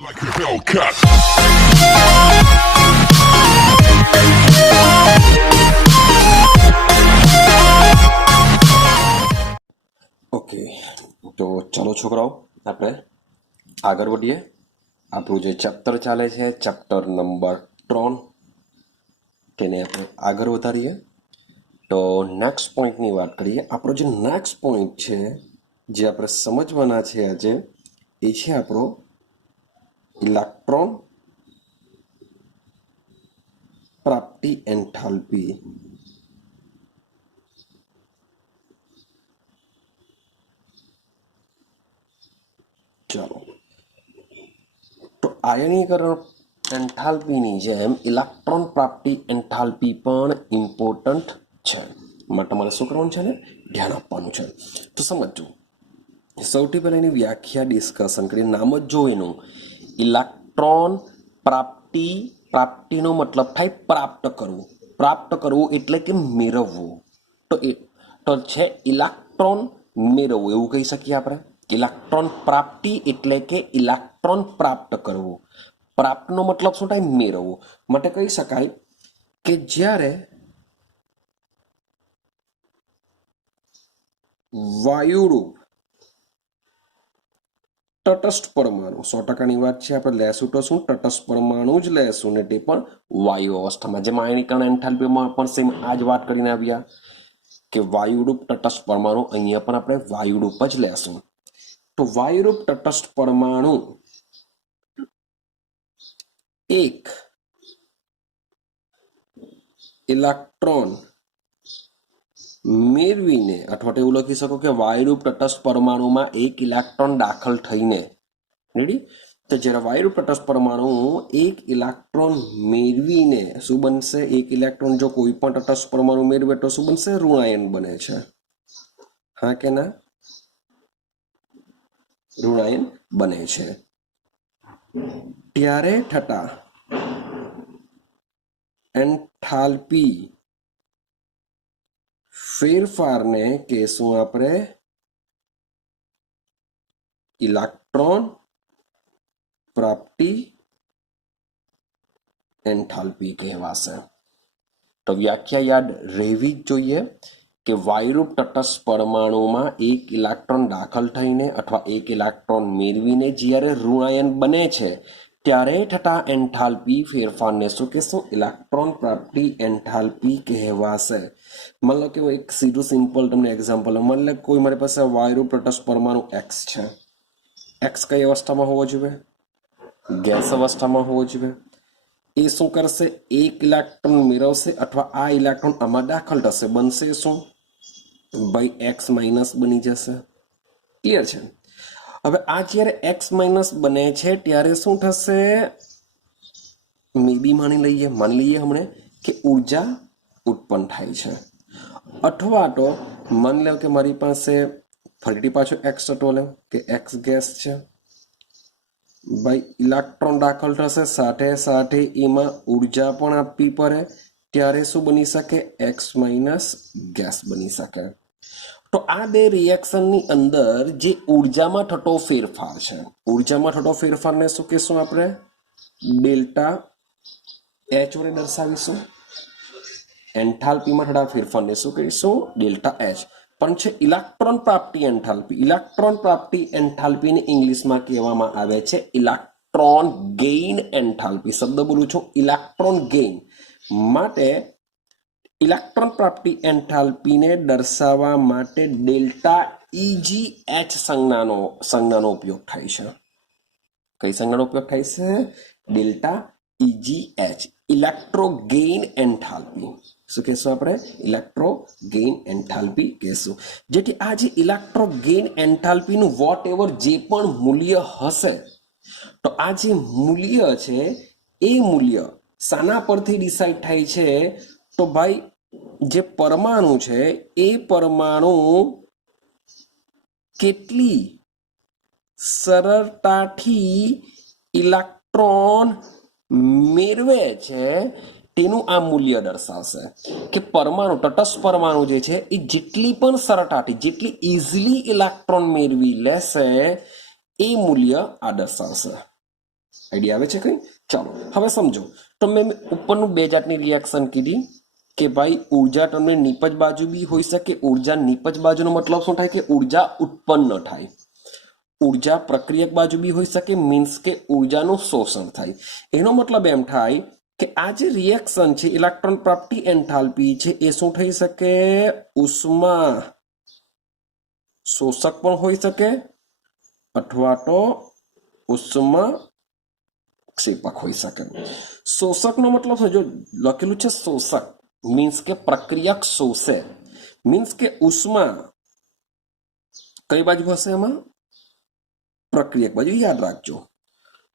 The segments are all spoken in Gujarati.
Like a Hellcat. ઓકે, તો ચાલો છોકરાઓ આપણે આગળ વધીએ. આપણું જે ચેપ્ટર ચાલે છે ચેપ્ટર નંબર 3 તેને આપણે આગળ વધારીએ. તો નેક્સ્ટ પોઈન્ટની વાત કરીએ. આપણો જે નેક્સ્ટ પોઈન્ટ છે જે આપણે સમજવાના છે આજે એ છે આપણો ઇલેક્ટ્રોન પ્રાપ્તિ એન્થાલ્પી. ચાલો, તો આયનીકરણ એન્થાલ્પીની જેમ ઇલેક્ટ્રોન પ્રાપ્તિ એન્થાલ્પી પણ ઇમ્પોર્ટન્ટ છે. માટે તમારે શું કરવાનું છે ને ધ્યાન આપવાનું છે. તો સમજો, સૌથી પહેલા એની વ્યાખ્યા ડિસ્કશન કરીએ. નામ જ જો એનું ઇલેક્ટ્રોન પ્રાપ્તિ. પ્રાપ્તિનો મતલબ થાય પ્રાપ્ત કરવું. પ્રાપ્ત કરવું એટલે કે મેળવવું. તો છે ઇલેક્ટ્રોન મેળવવું, એવું કહી શકીએ આપણે. ઇલેક્ટ્રોન પ્રાપ્તિ એટલે કે ઇલેક્ટ્રોન પ્રાપ્ત કરવું. પ્રાપ્તનો મતલબ શું થાય? મેળવવું. માટે કહી શકાય કે જ્યારે વાયુરૂપ તટસ્થ પરમાણુ, 100%ની વાત છે, આપણે લેશું તો શું તટસ્થ પરમાણુ જ લેશું ને તે પણ વાયુ અવસ્થામાં. જેમ આયનીકરણ એન્થાલ્પીમાં પણ સેમ આ જ વાત કરીને આવ્યા કે વાયુરૂપ તટસ્થ પરમાણુ, અહીંયા પણ આપણે વાયુરૂપ જ લેશું. તો વાયુરૂપ તટસ્થ પરમાણુ એક ઇલેક્ટ્રોન મેળવીને, અથવા તો એવું લખી શકો કે વાયુરૂપ તટસ્થ પરમાણુમાં એક ઇલેક્ટ્રોન દાખલ થઈને, રેડી? તો જ્યારે વાયુરૂપ તટસ્થ પરમાણુ એક ઇલેક્ટ્રોન મેળવીને શું બનશે? એક ઇલેક્ટ્રોન જો કોઈ પણ તટસ્થ પરમાણુ મેળવે તો શું બનશે? ઋણાયન બને છે. હા કે ના? ઋણાયન બને છે. ત્યારે થતા એન્થાલ્પી ફેરફારને કહેશું આપણે ઇલેક્ટ્રોન પ્રાપ્તિ એન્થાલ્પી કહેવાશે. તો વ્યાખ્યા યાદ રહેવી જ જોઈએ કે વાયુરૂપ તટસ્થ પરમાણુમાં એક ઇલેક્ટ્રોન દાખલ થઈને અથવા એક ઇલેક્ટ્રોન મેળવીને જ્યારે ઋણાયન બને છે ત્યારે થતા એન્થાલ્પી ફેરફારને શું કહેશું? ઇલેક્ટ્રોન પ્રાપ્તિ એન્થાલ્પી કહેવાશે. માની લો કે એક સીધું સિમ્પલ તમને એક્ઝામ્પલ, માની લો કોઈ મારી પાસે વાયુરૂપ તટસ્થ પરમાણુ એક્સ છે. એક્સ કઈ અવસ્થામાં હોવો જોઈએ? ગેસ અવસ્થામાં હોવો જોઈએ. એ શું કરશે? એક ઇલેક્ટ્રોન મેળવશે અથવા આ ઇલેક્ટ્રોન આમાં દાખલ થશે. બનશે શું? ભાઈ એક્સ માઇનસ બની જશે. ક્લિયર છે? હવે આ જ્યારે એક્સ માઇનસ બને છે ત્યારે શું થશે? મે બી માની લઈએ હમણે કે ઉર્જા ઉત્પન્ન થાય છે. અથવા તો માની લો કે મારી પાસે ફરીથી પાછો એક્સ ટટો લે કે એક્સ ગેસ છે. ભાઈ ઇલેક્ટ્રોન દાખલ થશે, સાથે સાથે એમાં ઉર્જા પણ આપવી પડે. ત્યારે શું બની શકે? એક્સ માઇનસ ગેસ બની શકે. તો આ બે રિએક્શનની અંદર જે ઉર્જામાં થતો ફેરફાર છે, ઉર્જામાં થતો ફેરફારને શું કહેશું આપણે? ડેલ્ટા એચ વડે દર્શાવીશું. એન્થાલ્પીમાં થતા ફેરફારને શું કહીશું? Delta H. પણ છે ઇલેક્ટ્રોન પ્રાપ્તિ એન્થાલ્પી. ઇલેક્ટ્રોન પ્રાપ્તિ એન્થાલ્પીને ઇંગ્લિશમાં કહેવામાં આવે છે ઇલેક્ટ્રોન ગેઇન એન્થાલ્પી. શબ્દ બોલું છું, ઇલેક્ટ્રોન ગેઇન. માટે ઇલેક્ટ્રોન પ્રાપ્તિ એન્થાલ્પીને દર્શાવવા માટે ડેલ્ટા ઇજી એચ સંજ્ઞાનો ઉપયોગ થાય છે. કઈ સંજ્ઞાનો ઉપયોગ થાય છે? Delta EG H, electro gain enthalpy. શું કહેશું આપણે? ઇલેક્ટ્રો ગેઇન એન્થાલ્પી કહેશું. જેથી આ જે ઇલેક્ટ્રો ગેઇન એન્થાલ્પીનું વોટ એવર જે પણ મૂલ્ય હશે, તો આ જે મૂલ્ય છે એ મૂલ્ય શાના પરથી ડિસાઈડ થાય છે? તો ભાઈ જે પરમાણુ છે એ પરમાણુ કેટલી સરળતાથી ઇલેક્ટ્રોન મેળવે છે તેનું આ મૂલ્ય દર્શાવશે. કે પરમાણુ, તટસ્થ પરમાણુ જે છે એ જેટલી પણ સરળતાથી, જેટલી ઇઝીલી ઇલેક્ટ્રોન મેળવી લેશે એ મૂલ્ય આ દર્શાવશે. આઈડિયા આવે છે કઈ? ચાલો હવે સમજો. તો મેં ઉપરનું બે જાતની રિએક્શન કીધી કે ભાઈ ઉર્જા તમને નીપજ બાજુ બી હોઈ શકે. ઉર્જા નીપજ બાજુનો મતલબ શું થાય? કે ઉર્જા ઉત્પન્ન થાય. ઉર્જા પ્રક્રિયક બાજુ બી હોઈ શકે, મીન્સ કે ઉર્જાનું શોષણ થાય. એનો મતલબ એમ થાય કે આ જે રિએક્શન છે ઇલેક્ટ્રોન પ્રાપ્તિ એન્થાલ્પી છે એ શું થઈ શકે? ઉષ્મા શોષક પણ હોઈ શકે અથવા તો ઉષ્મા ક્ષેપક હોઈ શકે. શોષકનો મતલબ જો લખેલું છે શોષક મીન્સ કે પ્રક્રિયક શોષે, મીન્સ કે ઉષ્મા કઈ બાજુ હશે? એમાં પ્રક્રિયક બાજુ. યાદ રાખજો,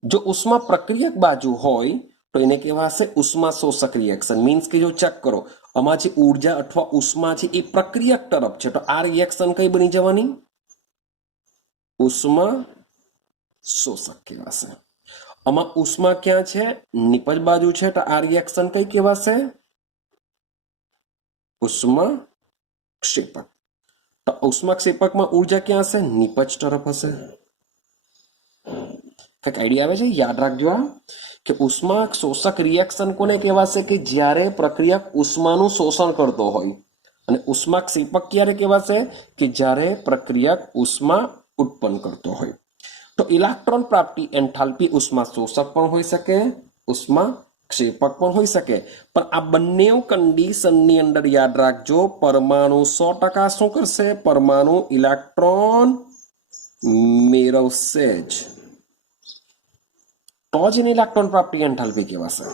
જો ઉષ્મા પ્રક્રિયક બાજુ હોય તો એને કહેવાશે ઉષ્મા શોષક રિએક્શન. મીન્સ કે જો ચેક કરો આમાં જે ઉર્જા અથવા ઉષ્મા છે એ પ્રક્રિયક તરફ છે તો આ રિએક્શન કઈ બની જવાની? ઉષ્મા શોષક કહેવાશે. આમાં ઉષ્મા ક્યાં છે? નિપજ બાજુ છે તો આ રિએક્શન કઈ કહેવાશે? ઉષ્મા ક્ષેપક. તો ઉષ્મા ક્ષેપકમાં ઉર્જા ક્યાં હશે? નિપજ તરફ હશે. કઈક આઈડિયા આવે છે? યાદ રાખજો આ કે ઉષ્મા શોષક રિએક્શન કોને કહેવાશે? કે જ્યારે પ્રક્રિયક ઉષ્માનું શોષણ કરતો હોય. અને ઉષ્મા ક્ષેપક ક્યારે કહેવાશે? કે જ્યારે પ્રક્રિયક ઉષ્મા ઉત્પન્ન કરતો હોય. તો ઇલેક્ટ્રોન પ્રાપ્તિ એન્થાલ્પી ઉષ્મા શોષક પણ હોઈ શકે, ઉષ્મા ક્ષેપક પણ હોઈ શકે. પણ આ બંને કન્ડિશનની અંદર યાદ રાખજો પરમાણુ 100% શું કરશે? પરમાણુ ઇલેક્ટ્રોન મેળવશે જ, તો જ એને ઇલેક્ટ્રોન પ્રાપ્તિ એન્થાલ્પી કહેવાશે.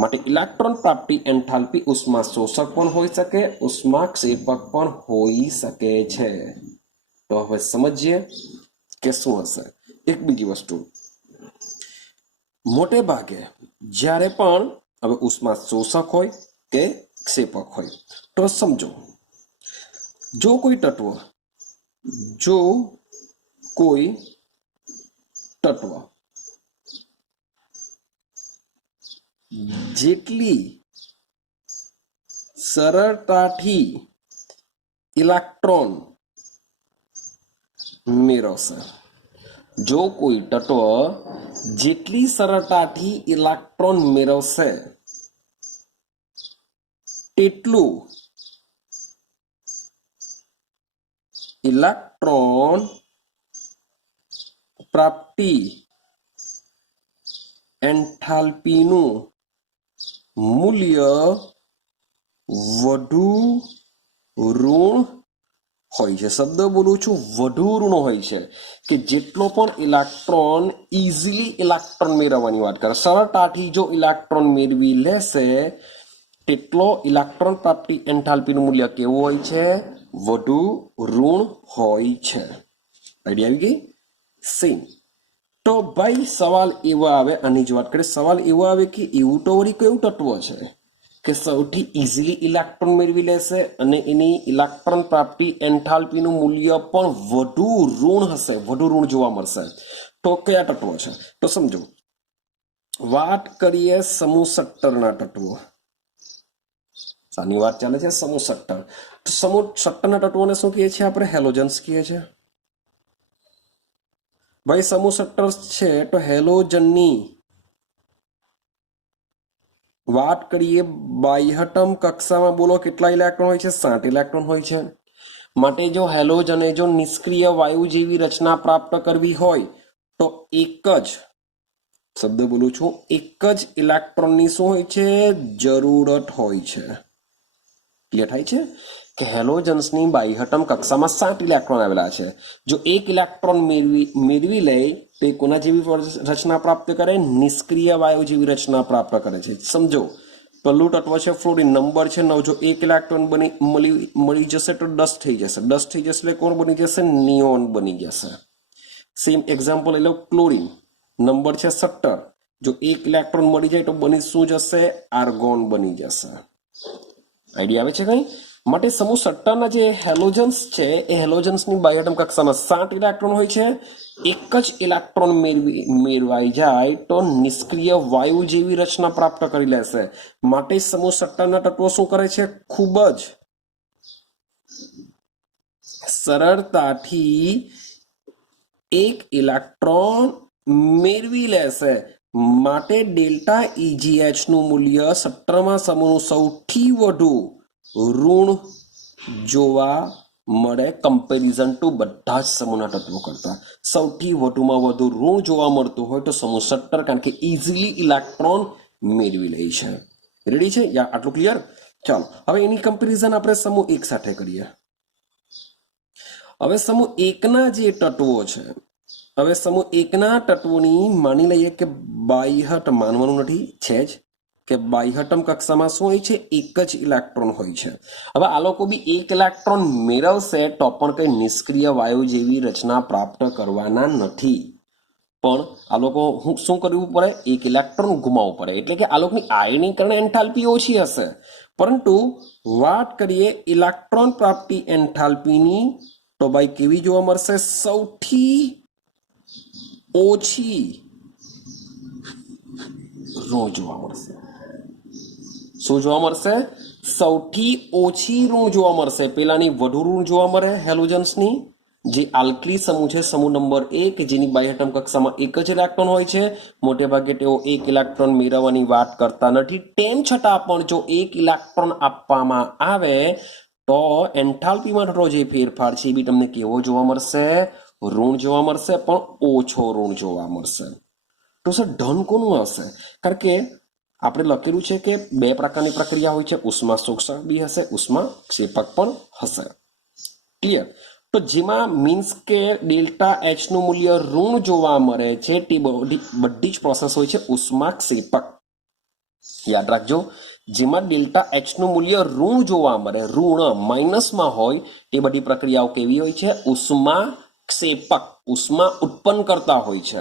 માટે ઇલેક્ટ્રોન પ્રાપ્તિ એન્થાલ્પી ઉષ્મા શોષક પણ હોઈ શકે, ઉષ્મા ક્ષેપક પણ હોઈ શકે છે. તો હવે સમજીએ કે શું હશે. એક બીજી વસ્તુ, મોટે ભાગે જ્યારે પણ હવે ઉષ્મા શોષક હોય કે ક્ષેપક હોય તો સમજો જો કોઈ તત્વ જેટલી સરળતાથી ઇલેક્ટ્રોન મેળવશે, જો કોઈ તત્વ જેટલી સરળતાથી ઇલેક્ટ્રોન મેળવશે તેટલું ઇલેક્ટ્રોન પ્રાપ્તિ એન્થાલ્પીનું મૂલ્ય વધુ ઋણ હોય છે. શબ્દ બોલું છું, વધુ ઋણ હોય છે. કે જેટલો પણ ઇલેક્ટ્રોન ઇઝીલી ઇલેક્ટ્રોન મેળવવાની વાત કરે, સરળતાથી જો ઇલેક્ટ્રોન મેળવી લેશે તેટલો ઇલેક્ટ્રોન પ્રાપ્તિ એન્થાલ્પીનું મૂલ્ય કેવું હોય છે? વધુ ઋણ હોય છે. આઈડિયા આવી ગઈ? સેમ. તો ભાઈ સવાલ એવો આવે, આની જ વાત કરીએ, સવાલ એવો આવે કે એવું તો વળી કયું તત્વ છે કે સૌથી ઇઝીલી ઇલેક્ટ્રોન મેળવી લેશે અને એની ઇલેક્ટ્રોન પ્રાપ્તિ એન્થાલ્પીનું મૂલ્ય પણ વધુ ઋણ હશે, વધુ ઋણ જોવા મળશે? તો કયા તત્વો છે? તો સમજો વાત કરીએ સમૂહ 17ના તત્વો. સાની વાત ચાલે છે સમૂહ 17. તો સમૂહ 17ના તત્વોને શું કહીએ છીએ આપણે? હેલોજન્સ કહીએ છીએ. ભાઈ સમૂહ 17 છે તો હેલોજનની વાત કરીએ બાહ્યતમ કક્ષામાં બોલો કેટલા ઇલેક્ટ્રોન હોય છે? 7 ઇલેક્ટ્રોન હોય છે. માટે જો હેલોજને જો નિષ્ક્રિય વાયુ જેવી રચના પ્રાપ્ત કરવી હોય તો એક જ શબ્દ બોલું છું, એક જ ઇલેક્ટ્રોનની શું હોય છે? જરૂરત હોય છે. ક્લિયર થાય છે કે હેલોજન્સની બાહ્યતમ કક્ષામાં 7 ઇલેક્ટ્રોન આવેલા છે. જો એક ઇલેક્ટ્રોન મેળવી લે તો એ કોના જેવી રચના પ્રાપ્ત કરે? નિષ્ક્રિય વાયુ જેવી રચના પ્રાપ્ત કરે છે. સમજો પહેલું તત્વ છે ફ્લોરિન, નંબર છે 9. જો એક ઇલેક્ટ્રોન મળી જશે તો 10 થઈ જશે. 10 થઈ જશે એટલે કોણ બની જશે? નિયોન બની જશે. સેમ એક્ઝામ્પલ લઈ લો ક્લોરિન, નંબર છે 17. જો એક ઇલેક્ટ્રોન મળી જાય તો બની શું જશે? આર્ગોન બની જશે. આઈડિયા આવે છે કઈ? માટે સમૂહ 17ના જે હેલોજન્સ છે એ હેલોજન્સની બાહ્યતમ કક્ષામાં 7 ઇલેક્ટ્રોન હોય છે. એક જ ઇલેક્ટ્રોન મેળવાઈ જાય તો નિષ્ક્રિય વાયુ જેવી રચના પ્રાપ્ત કરી લેશે. માટે સમૂહ 17ના તત્વો શું કરે છે? ખૂબ જ સરળતાથી એક ઇલેક્ટ્રોન મેળવી લેશે. માટે ડેલ્ટા EGH નું મૂલ્ય 17મા સમૂહનું સૌથી વધુ ઋણ જોવા મળે કમ્પેરિઝન ટુ બધા જ સમૂહના તત્વો કરતા. સૌથી વધુમાં વધુ ઋણ જોવા મળતું હોય તો સમૂહ 17, કારણ કે ઇઝીલી ઇલેક્ટ્રોન મેળવી લે છે. રેડી છે? યા આટલું ક્લિયર? ચાલો હવે એની કમ્પેરિઝન આપણે સમૂહ 1 સાથે કરીએ. હવે સમૂહ 1ના જે તત્વો છે, હવે સમૂહ 1ના તત્વોની માની લઈએ કે બાહ્યત માનવાનું નથી, છે જ કે બાહ્યતમ કક્ષામાં શું હોય છે? એક જ ઇલેક્ટ્રોન હોય છે. હવે આ લોકો બી એક ઇલેક્ટ્રોન મેળવશે તો પણ કંઈ નિષ્ક્રિય વાયુ જેવી રચના પ્રાપ્ત કરવાના નથી. પણ આ લોકો શું કરવું પડે? એક ઇલેક્ટ્રોન ગુમાવવું પડે. એટલે કે આ લોકોની આયનીકરણ એન્થાલ્પી ઓછી હશે, પરંતુ વાત કરીએ ઇલેક્ટ્રોન પ્રાપ્તિ એન્થાલ્પીની તો ભાઈ કેવી જોવા મળશે? સૌથી ઓછી ઋણ જોવા મળશે. શું જોવા મળશે? સૌથી ઓછી ઋણ જોવા મળશે. પેલાની વધુ ઋણ જોવા મળે હેલોજન્સની, જે આલ્કલી સમૂહ છે, સમૂહ નંબર 1, જેની બાહ્યતમ કક્ષામાં એક જ ઇલેક્ટ્રોન હોય છે. મોટે ભાગે તેઓ એક ઇલેક્ટ્રોન મેળવવાની વાત કરતા નથી. તેમ છતાં પણ જો એક ઇલેક્ટ્રોન આપવામાં આવે તો એન્થાલ્પીમાં થતો જે ફેરફાર છે એ બી તમને કેવો જોવા મળશે? ઋણ જોવા મળશે, પણ ઓછો ઋણ જોવા મળશે. તો સર ધન કોનું હશે? કારણ કે આપણે લખેલું છે કે બે પ્રકારની પ્રક્રિયા હોય છે, ઉષ્મા શોષક બી હશે, ઉષ્મા ક્ષેપક પણ હશે. ક્લિયર? તો જેમાં મીન્સ કે ડેલ્ટા એચ નું મૂલ્ય ઋણ જોવા મળે છે તે બધી જ પ્રોસેસ હોય છે ઉષ્મા ક્ષેપક. યાદ રાખજો, જેમાં ડેલ્ટા એચ નું મૂલ્ય ઋણ જોવા મળે, ઋણ માઇનસમાં હોય, તે બધી પ્રક્રિયાઓ કેવી હોય છે? ઉષ્મા ક્ષેપક, ઉષ્મા ઉત્પન્ન કરતા હોય છે.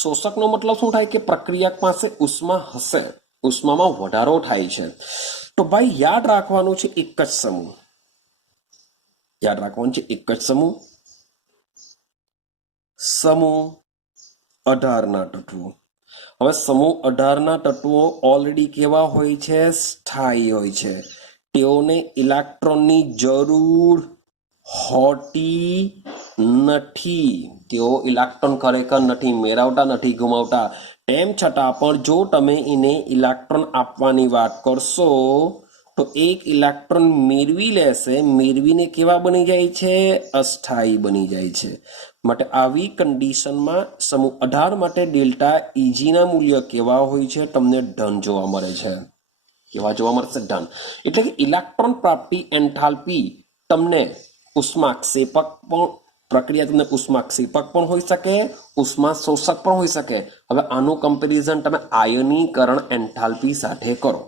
શોષકનો મતલબ શું થાય? કે પ્રક્રિયક પાસે ઉષ્મા હશે, ઉષ્મામાં વધારો થાય છે. તો ભાઈ યાદ રાખવાનું છે એક જ સમૂહ, યાદ રાખવાનું છે એક જ સમૂહ, સમૂહ 18ના તત્વો. હવે સમૂહ 18ના તત્વો ઓલરેડી કેવા હોય છે? સ્થાયી હોય છે. તેઓને ઇલેક્ટ્રોનની જરૂર હોતી નથી. તેઓ ઇલેક્ટ્રોન ખરેખર નથી મેળવતા, નથી ગુમાવતા. તેમ છતાં પણ જો તમે એને ઇલેક્ટ્રોન આપવાની વાત કરશો તો એક ઇલેક્ટ્રોન મેળવી લેશે, મેળવીને કેવા બની જાય છે? અસ્થાયી બની જાય છે. માટે આવી કન્ડિશનમાં સમૂહ 18 માટે ડેલ્ટા ઇજીના મૂલ્ય કેવા હોય છે? તમને ધન જોવા મળે છે. કેવા જોવા મળશે? ધન. એટલે કે ઇલેક્ટ્રોન પ્રાપ્તિ એન્થાલ્પી તમને ઉષ્માક્ષેપક પણ પ્રક્રિયા તમને ઉષ્માક્ષેપક પણ હોઈ શકે, ઉષ્મા શોષક પણ હોઈ શકે. હવે આનું કમ્પેરિઝન તમે આયનીકરણ એન્થાલ્પી સાથે કરો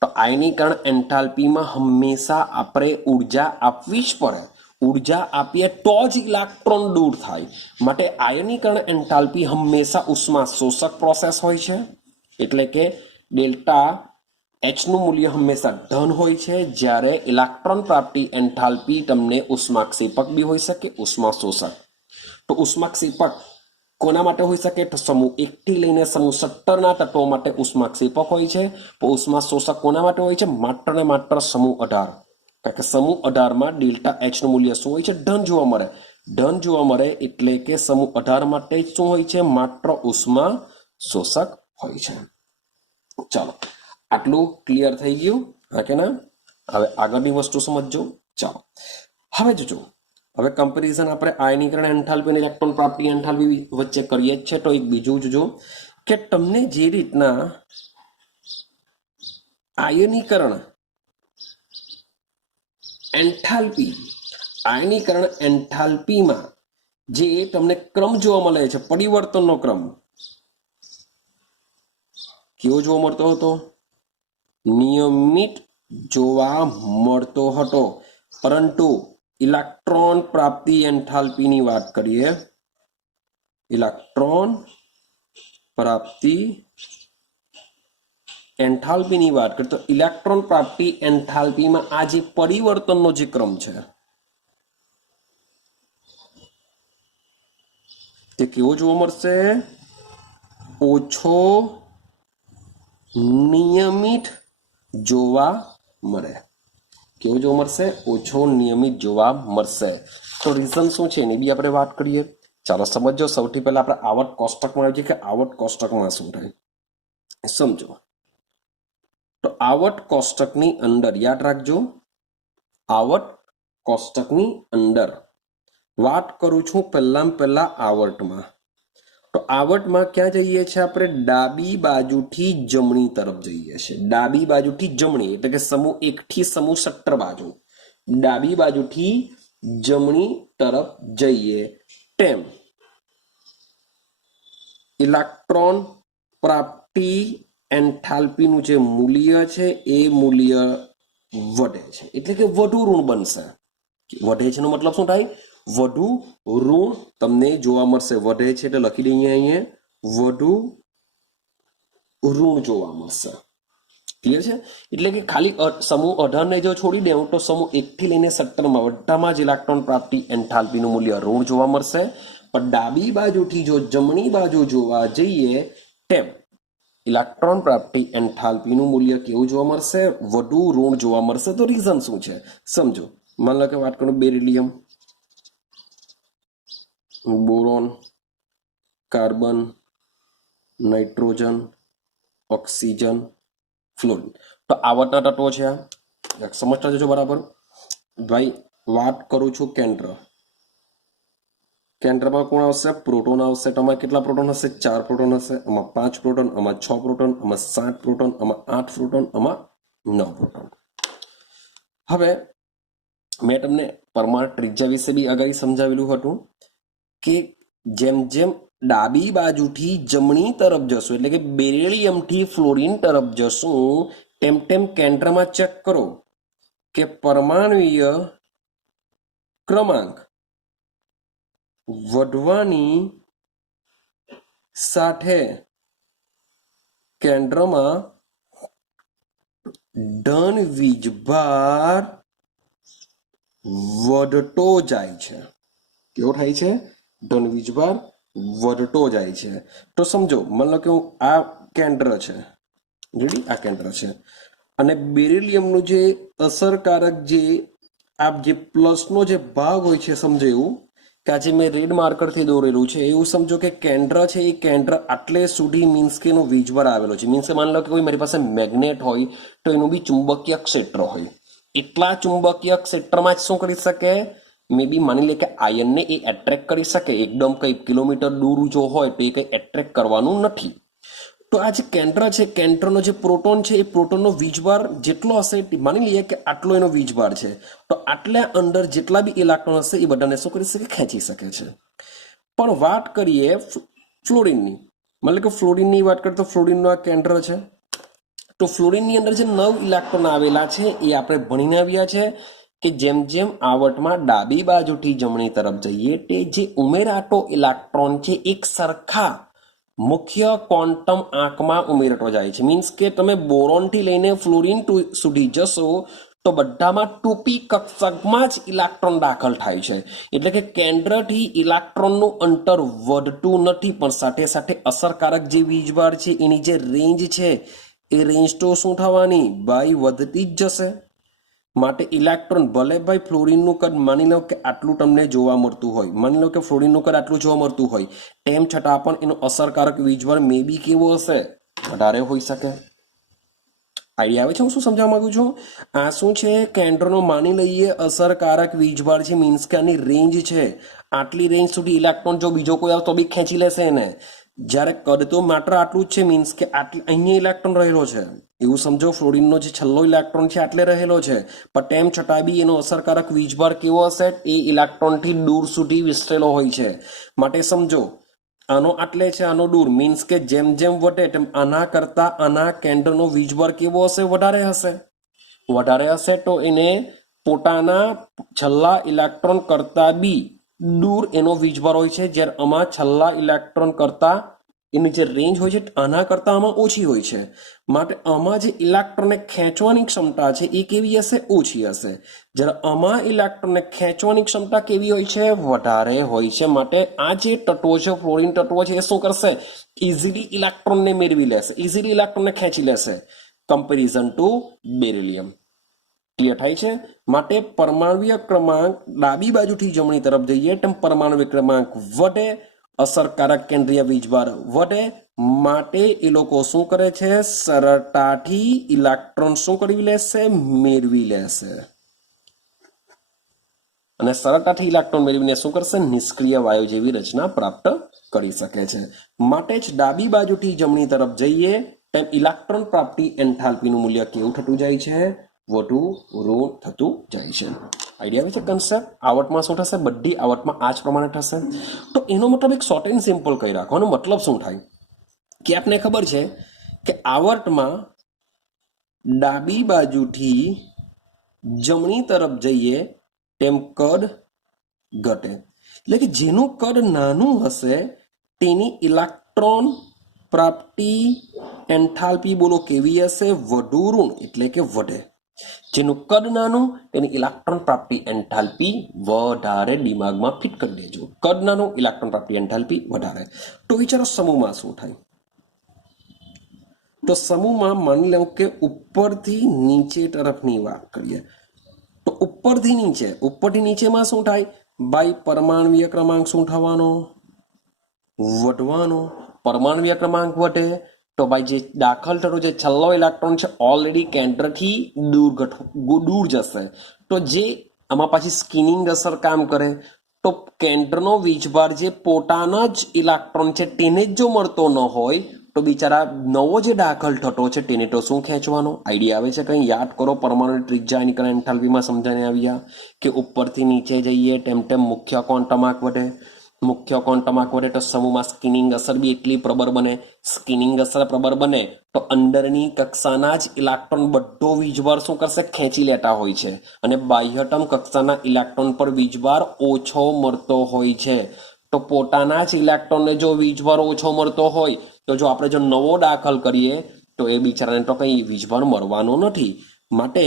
તો આયનીકરણ એન્થાલ્પીમાં હંમેશા આપણે ઉર્જા આપવી જ પડે. ઉર્જા આપીએ તો જ ઇલેક્ટ્રોન દૂર થાય. માટે આયનીકરણ એન્થાલ્પી હંમેશા ઉષ્મા શોષક પ્રોસેસ હોય છે. એટલે કે ડેલ્ટા એચનું મૂલ્ય હંમેશા ધન હોય છે, જ્યારે ઇલેક્ટ્રોન પ્રાપ્તિ એન્થાલ્પી તમને ઉષ્માક્ષેપક બી હોઈ શકે, ઉષ્મા શોષક. તો ઉષ્માક્ષેપક કોના માટે હોઈ શકે? તો સમૂહ 1 થી લઈને સમૂહ 17ના તત્વો માટે ઉષ્માક્ષેપક હોય છે. તો ઉષ્મા શોષક કોના માટે હોય છે? માત્ર ને માત્ર સમૂહ 18. કારણ કે સમૂહ 18માં ડેલ્ટા એચનું મૂલ્ય શું હોય છે? ધન જોવા મળે. ધન જોવા મળે એટલે કે સમૂહ 18 માટે શું હોય છે? માત્ર ઉષ્મા શોષક હોય છે. ચાલો, આટલું ક્લિયર થઈ ગયું? હા કે ના? હવે આગળની વસ્તુ સમજજો. ચાલો હવે જોજો, હવે કમ્પેરિઝન આપણે આયનીકરણ એન્થાલ્પી અને ઇલેક્ટ્રોન પ્રાપ્તિ એન્થાલ્પી વચ્ચે કરીએ જ છે. તો એક બીજું જોજો કે તમને જે રીતના આયનીકરણ એન્થાલ્પી, આયનીકરણ એન્થાલ્પીમાં જે તમને ક્રમ જોવા મળે છે, પરિવર્તનનો ક્રમ કેવો જોવા મળતો હતો? નિયમિત જોવા મળતો હતો. પરંતુ ઇલેક્ટ્રોન પ્રાપ્તિ એન્થાલ્પીની વાત કરીએ, ઇલેક્ટ્રોન પ્રાપ્તિ એન્થાલ્પીની વાત કરીએ તો ઇલેક્ટ્રોન પ્રાપ્તિ એન્થાલ્પીમાં આ જે પરિવર્તનનો જે ક્રમ છે તે કેવો જોવા મળશે? ઓછો નિયમિત જોવા મળે. કેવું જોવા મળશે? ઓછો નિયમિત જોવા મળશે. તો રીઝન શું છે એની બી આપણે વાત કરીએ. ચાલો સમજો. સૌથી પહેલા આપણે આવર્ત કોષ્ટકમાં આવી જઈએ કે આવર્ત કોષ્ટકમાં શું થાય સમજો. તો આવર્ત કોષ્ટકની અંદર યાદ રાખજો, આવર્ત કોષ્ટકની અંદર વાત કરું છું પહેલા આવર્તમાં. તો આવર્તમાં ક્યાં જઈએ છીએ આપણે? ડાબી બાજુથી જમણી તરફ જઈએ છીએ. ડાબી બાજુથી જમણી એટલે કે સમૂહ 1 થી સમૂહ 17 બાજુ ડાબી બાજુથી જમણી તરફ જઈએ તેમ ઇલેક્ટ્રોન પ્રાપ્તિ એન્થાલ્પીનું જે મૂલ્ય છે એ મૂલ્ય વધે છે, એટલે કે વધુ ઋણ બનશે. વધે છે નો મતલબ શું થાય? વધુ ઋણ તમને જોવા મળશે. વધે છે એટલે લખી દઈએ અહીંયા વધુ ઋણ જોવા મળશે. ક્લિયર છે? એટલે કે ખાલી સમૂહ 18 ને જો છોડી દેવું તો સમૂહ 1 થી લઈને 17 બધામાં જ ઇલેક્ટ્રોન પ્રાપ્તિ એન્થાલ્પીનું મૂલ્ય ઋણ જોવા મળશે. પણ ડાબી બાજુથી જો જમણી બાજુ જોવા જઈએ તેમ ઇલેક્ટ્રોન પ્રાપ્તિ એન્થાલ્પીનું મૂલ્ય કેવું જોવા મળશે? વધુ ઋણ જોવા મળશે. તો રીઝન શું છે સમજો. માન લો કે વાત કરું beryllium, boron, carbon, nitrogen, oxygen, fluorine. તો આવર્તના તત્વો છે આ, સમજતા જજો બરાબર. ભાઈ વાત કરું છું કેન્દ્ર. કેન્દ્રમાં કોણ આવશે? પ્રોટોન આવશે. તો આમાં કેટલા પ્રોટોન હશે? 4 પ્રોટોન હશે. આમાં 5 પ્રોટોન, આમાં 6 પ્રોટોન, આમાં 7 પ્રોટોન, આમાં 8 પ્રોટોન, આમાં 9 પ્રોટોન. હવે મેં તમને પરમાણુ ત્રિજ્યા વિશે બી અગાડી સમજાવેલું હતું કે જેમ જેમ ડાબી બાજુથી જમણી તરફ જશું એટલે કે બેરિલિયમથી ફ્લોરિન તરફ જશું તેમ તેમ કેન્દ્રમાં ચેક કરો કે પરમાણુય ક્રમાંક વધવાની સાથે કેન્દ્રમાં ધન વીજભાર વધતો જાય છે. કેવો થાય છે? ધન વીજભાર વધતો જાય છે. તો સમજો, માન લો કે આ કેન્દ્ર છે, રેડી? આ કેન્દ્ર છે અને બેરિલિયમનું જે અસરકારક જે પ્લસનો જે ભાગ હોય છે, સમજો એવું કે આજે મેં રેડ માર્કરથી દોરેલું છે, એવું સમજો કે કેન્દ્ર છે એ કેન્દ્ર આટલે સુધી મીન્સ કે એનો વીજભાર આવેલો છે. મીન્સ કે માન લો કે કોઈ મારી પાસે મેગ્નેટ હોય તો એનું બી ચુંબકીય ક્ષેત્ર હોય. એટલા ચુંબકીય ક્ષેત્રમાં જ શું કરી શકે? મે બી માની લે કે આયનને એ એટ્રેક્ટ કરી શકે. એકદમ કઈ કિલોમીટર દૂર જો હોય તો એ કંઈ એટ્રેક્ટ કરવાનું નથી. તો આ જે કેન્દ્ર છે, કેન્દ્રનો જે પ્રોટોન છે એ પ્રોટોનનો વીજભાર જેટલો હશે, માની લઈએ કે આટલો એનો વીજભાર છે, તો આટલા અંદર જેટલા બી ઇલેક્ટ્રોન હશે એ બધાને શું કરી શકે? ખેંચી શકે છે. પણ વાત કરીએ ફ્લોરિનની. મતલબ કે ફ્લોરિનની વાત કરીએ તો ફ્લોરિનનો આ કેન્દ્ર છે. તો ફ્લોરિનની અંદર જે 9 ઇલેક્ટ્રોન આવેલા છે એ આપણે ભણીને આવ્યા છે કે જેમ જેમ આવર્તમાં ડાબી બાજુથી જમણી તરફ જઈએ તે જે ઉમેરાતો ઇલેક્ટ્રોન છે એક સરખા મુખ્ય ક્વોન્ટમ આંકમાં ઉમેરતો જાય છે. મીન્સ કે તમે બોરોનથી લઈને ફ્લોરિન સુધી જશો તો બધામાં 2p કક્ષકમાં જ ઇલેક્ટ્રોન દાખલ થાય છે. એટલે કે કેન્દ્રથી ઇલેક્ટ્રોનનું અંતર વધતું નથી, પણ સાથે સાથે અસરકારક જે વીજભાર છે એની જે રેન્જ છે એ રેન્જ તો શું થવાની? ભાઈ વધતી જ જશે. માટે ઇલેક્ટ્રોન ભલે ભાઈ ફ્લોરિનનું કદ માની લો કે આટલું તમને જોવા મળતું હોય, માની લો કે ફ્લોરિનનું કદ આટલું જોવા મળતું હોય, તેમ છતાં પણ એનો અસરકારક વીજભાર મે બી કેવો હશે? વધારે હોઈ શકે. આઈડિયા આવે છે હું શું સમજાવવા માંગુ છું? આ શું છે? કેન્દ્રનો માની લઈએ અસરકારક વીજભાર છે, મીન્સ કે આની રેન્જ છે. આટલી રેન્જ સુધી ઇલેક્ટ્રોન જો બીજો કોઈ આવે તો બી ખેંચી લેશે એને. જ્યારે કદ તો માત્ર આટલું જ છે, મીન્સ કે અહીંયા ઇલેક્ટ્રોન રહેલો છે એવું સમજો. ફ્લોરિનનો જે છેલ્લો ઇલેક્ટ્રોન છે આટલે રહેલો છે, પણ તેમ છતાં બી એનો અસરકારક વીજભાર કેવો હશે? એ ઇલેક્ટ્રોનથી દૂર સુધી વિસ્તરેલો હોય છે. માટે સમજો આનો આટલે છે, આનો દૂર, મીન્સ કે જેમ જેમ વધે તેમ આના કરતા આના કેન્દ્રનો વીજભાર કેવો હશે? વધારે હશે. વધારે હશે તો એને પોતાના છેલ્લા ઇલેક્ટ્રોન કરતા બી દૂર એનો વીજભાર હોય છે. જ્યારે આમાં છેલ્લા ઇલેક્ટ્રોન કરતા એની જે રેન્જ હોય છે આના કરતા આમાં ઓછી હોય છે. માટે આમાં જે ઇલેક્ટ્રોનને ખેંચવાની ક્ષમતા છે એ કેવી હશે? ઓછી હશે. જ્યારે આમાં ઇલેક્ટ્રોનને ખેંચવાની ક્ષમતા કેવી હોય છે? વધારે હોય છે. માટે આ જે તત્વો છે, ફ્લોરિન તત્વો છે, એ શું કરશે? ઇઝીલી ઇલેક્ટ્રોનને મેળવી લેશે, ઇઝીલી ઇલેક્ટ્રોનને ખેંચી લેશે કમ્પેરિઝન ટુ બેરિલિયમ. ક્લિયર થાય છે? માટે પરમાણ્વીય ક્રમાંક ડાબી બાજુથી જમણી તરફ જઈએ તેમ પરમાણ્વીય ક્રમાંક વધે, અસરકારક કેન્દ્રીય વીજભાર વધે, માટે એ લોકો શું કરે છે? સરળતાથી ઇલેક્ટ્રોન શું કરી લેશે? મેળવી લેશે. અને સરળતાથી ઇલેક્ટ્રોન મેળવીને શું કરશે? નિષ્ક્રિય વાયુ જેવી રચના પ્રાપ્ત કરી શકે છે. માટે જ ડાબી બાજુથી જમણી તરફ જઈએ તેમ ઇલેક્ટ્રોન પ્રાપ્તિ એન્થાલ્પીનું મૂલ્ય કેવું થતું જાય છે? વધુ ઋણ થતું જાય છે. આઈડિયા આવે છે કન્સેપ્ટ? આવર્તમાં શું થશે? બધી આવર્તમાં આ જ પ્રમાણે થશે. તો એનો મતલબ એક શોર્ટ એન્ડ સિમ્પલ કહી રાખો. એનો મતલબ શું થાય કે આપને ખબર છે કે આવર્તમાં ડાબી બાજુથી જમણી તરફ જઈએ તેમ કદ ઘટે, એટલે કે જેનું કદ નાનું હશે તેની ઇલેક્ટ્રોન પ્રાપ્તિ એન્થાલ્પી બોલો કેવી હશે? વધુ ઋણ, એટલે કે વધે. જેનું કદ નાનું તેની ઇલેક્ટ્રોન પ્રાપ્તિ એન્થાલ્પી વધારે. દિમાગમાં ફિટ કરી દેજો. કદ નાનું, ઇલેક્ટ્રોન પ્રાપ્તિ એન્થાલ્પી વધારે. તો વિચારો સમૂહમાં શું થાય? તો સમૂહમાં માની લો કે ઉપરથી નીચે તરફની વાત કરીએ તો ઉપરથી નીચેમાં શું થાય? ભાઈ પરમાણ્વીય ક્રમાંક શું થવાનો? વધવાનો. પરમાણ્વીય ક્રમાંક વધે તો ભાઈ જે દાખલ થતો જે છેલ્લો ઇલેક્ટ્રોન છે ઓલરેડી કેન્દ્રથી દૂર જશે. તો જે આમાં પાછી સ્કિનિંગ અસર કામ કરે. તો કેન્દ્રનો વીજભાર જે પોતાના જ ઇલેક્ટ્રોન છે તેને જ જો મળતો ન હોય તો બિચારા નવો જે દાખલ થતો છે તેને તો શું ખેંચવાનો? આઈડિયા આવે છે? કંઈ યાદ કરો. પરમાણુ ત્રિજ્યા એની એન્થાલ્પીમાં સમજાને આવ્યા કે ઉપરથી નીચે જઈએ તેમ તેમ મુખ્ય ક્વોન્ટમાર્ક વધે. મુખ્ય ક્વોન્ટમાર્ક વધે તો સમૂહમાં સ્કિનિંગ અસર બી એટલી પ્રબળ બને. સ્કિનિંગ અસર પ્રબળ બને તો અંદરની કક્ષાના જ ઇલેક્ટ્રોન બધો વીજભાર શું કરશે? ખેંચી લેતા હોય છે. અને બાહ્યતમ કક્ષાના ઇલેક્ટ્રોન પર વીજભાર ઓછો મળતો હોય છે. તો પોતાના જ ઇલેક્ટ્રોનને જો વીજભાર ઓછો મળતો હોય તો જો આપણે જો નવો દાખલ કરીએ તો એ બિચારાને તો કંઈ વીજભાર મળવાનો નથી. માટે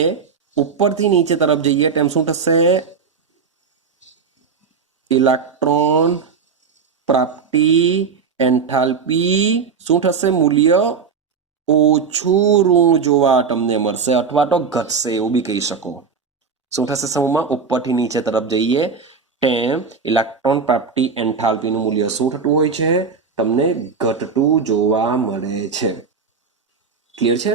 ઉપરથી નીચે તરફ જઈએ તેમ શું થશે? ઇલેક્ટ્રોન પ્રાપ્તિ એન્થાલ્પી શું થશે? મૂલ્ય ઓછું ઋણ જોવા તમને મળશે અથવા તો ઘટશે, એવું બી કહી શકો. શું થશે? સમૂહમાં ઉપરથી નીચે તરફ જઈએ તેમ ઇલેક્ટ્રોન પ્રાપ્તિ એન્થાલ્પીનું મૂલ્ય શું થતું હોય છે? તમને ઘટતું જોવા મળે છે. ક્લિયર છે?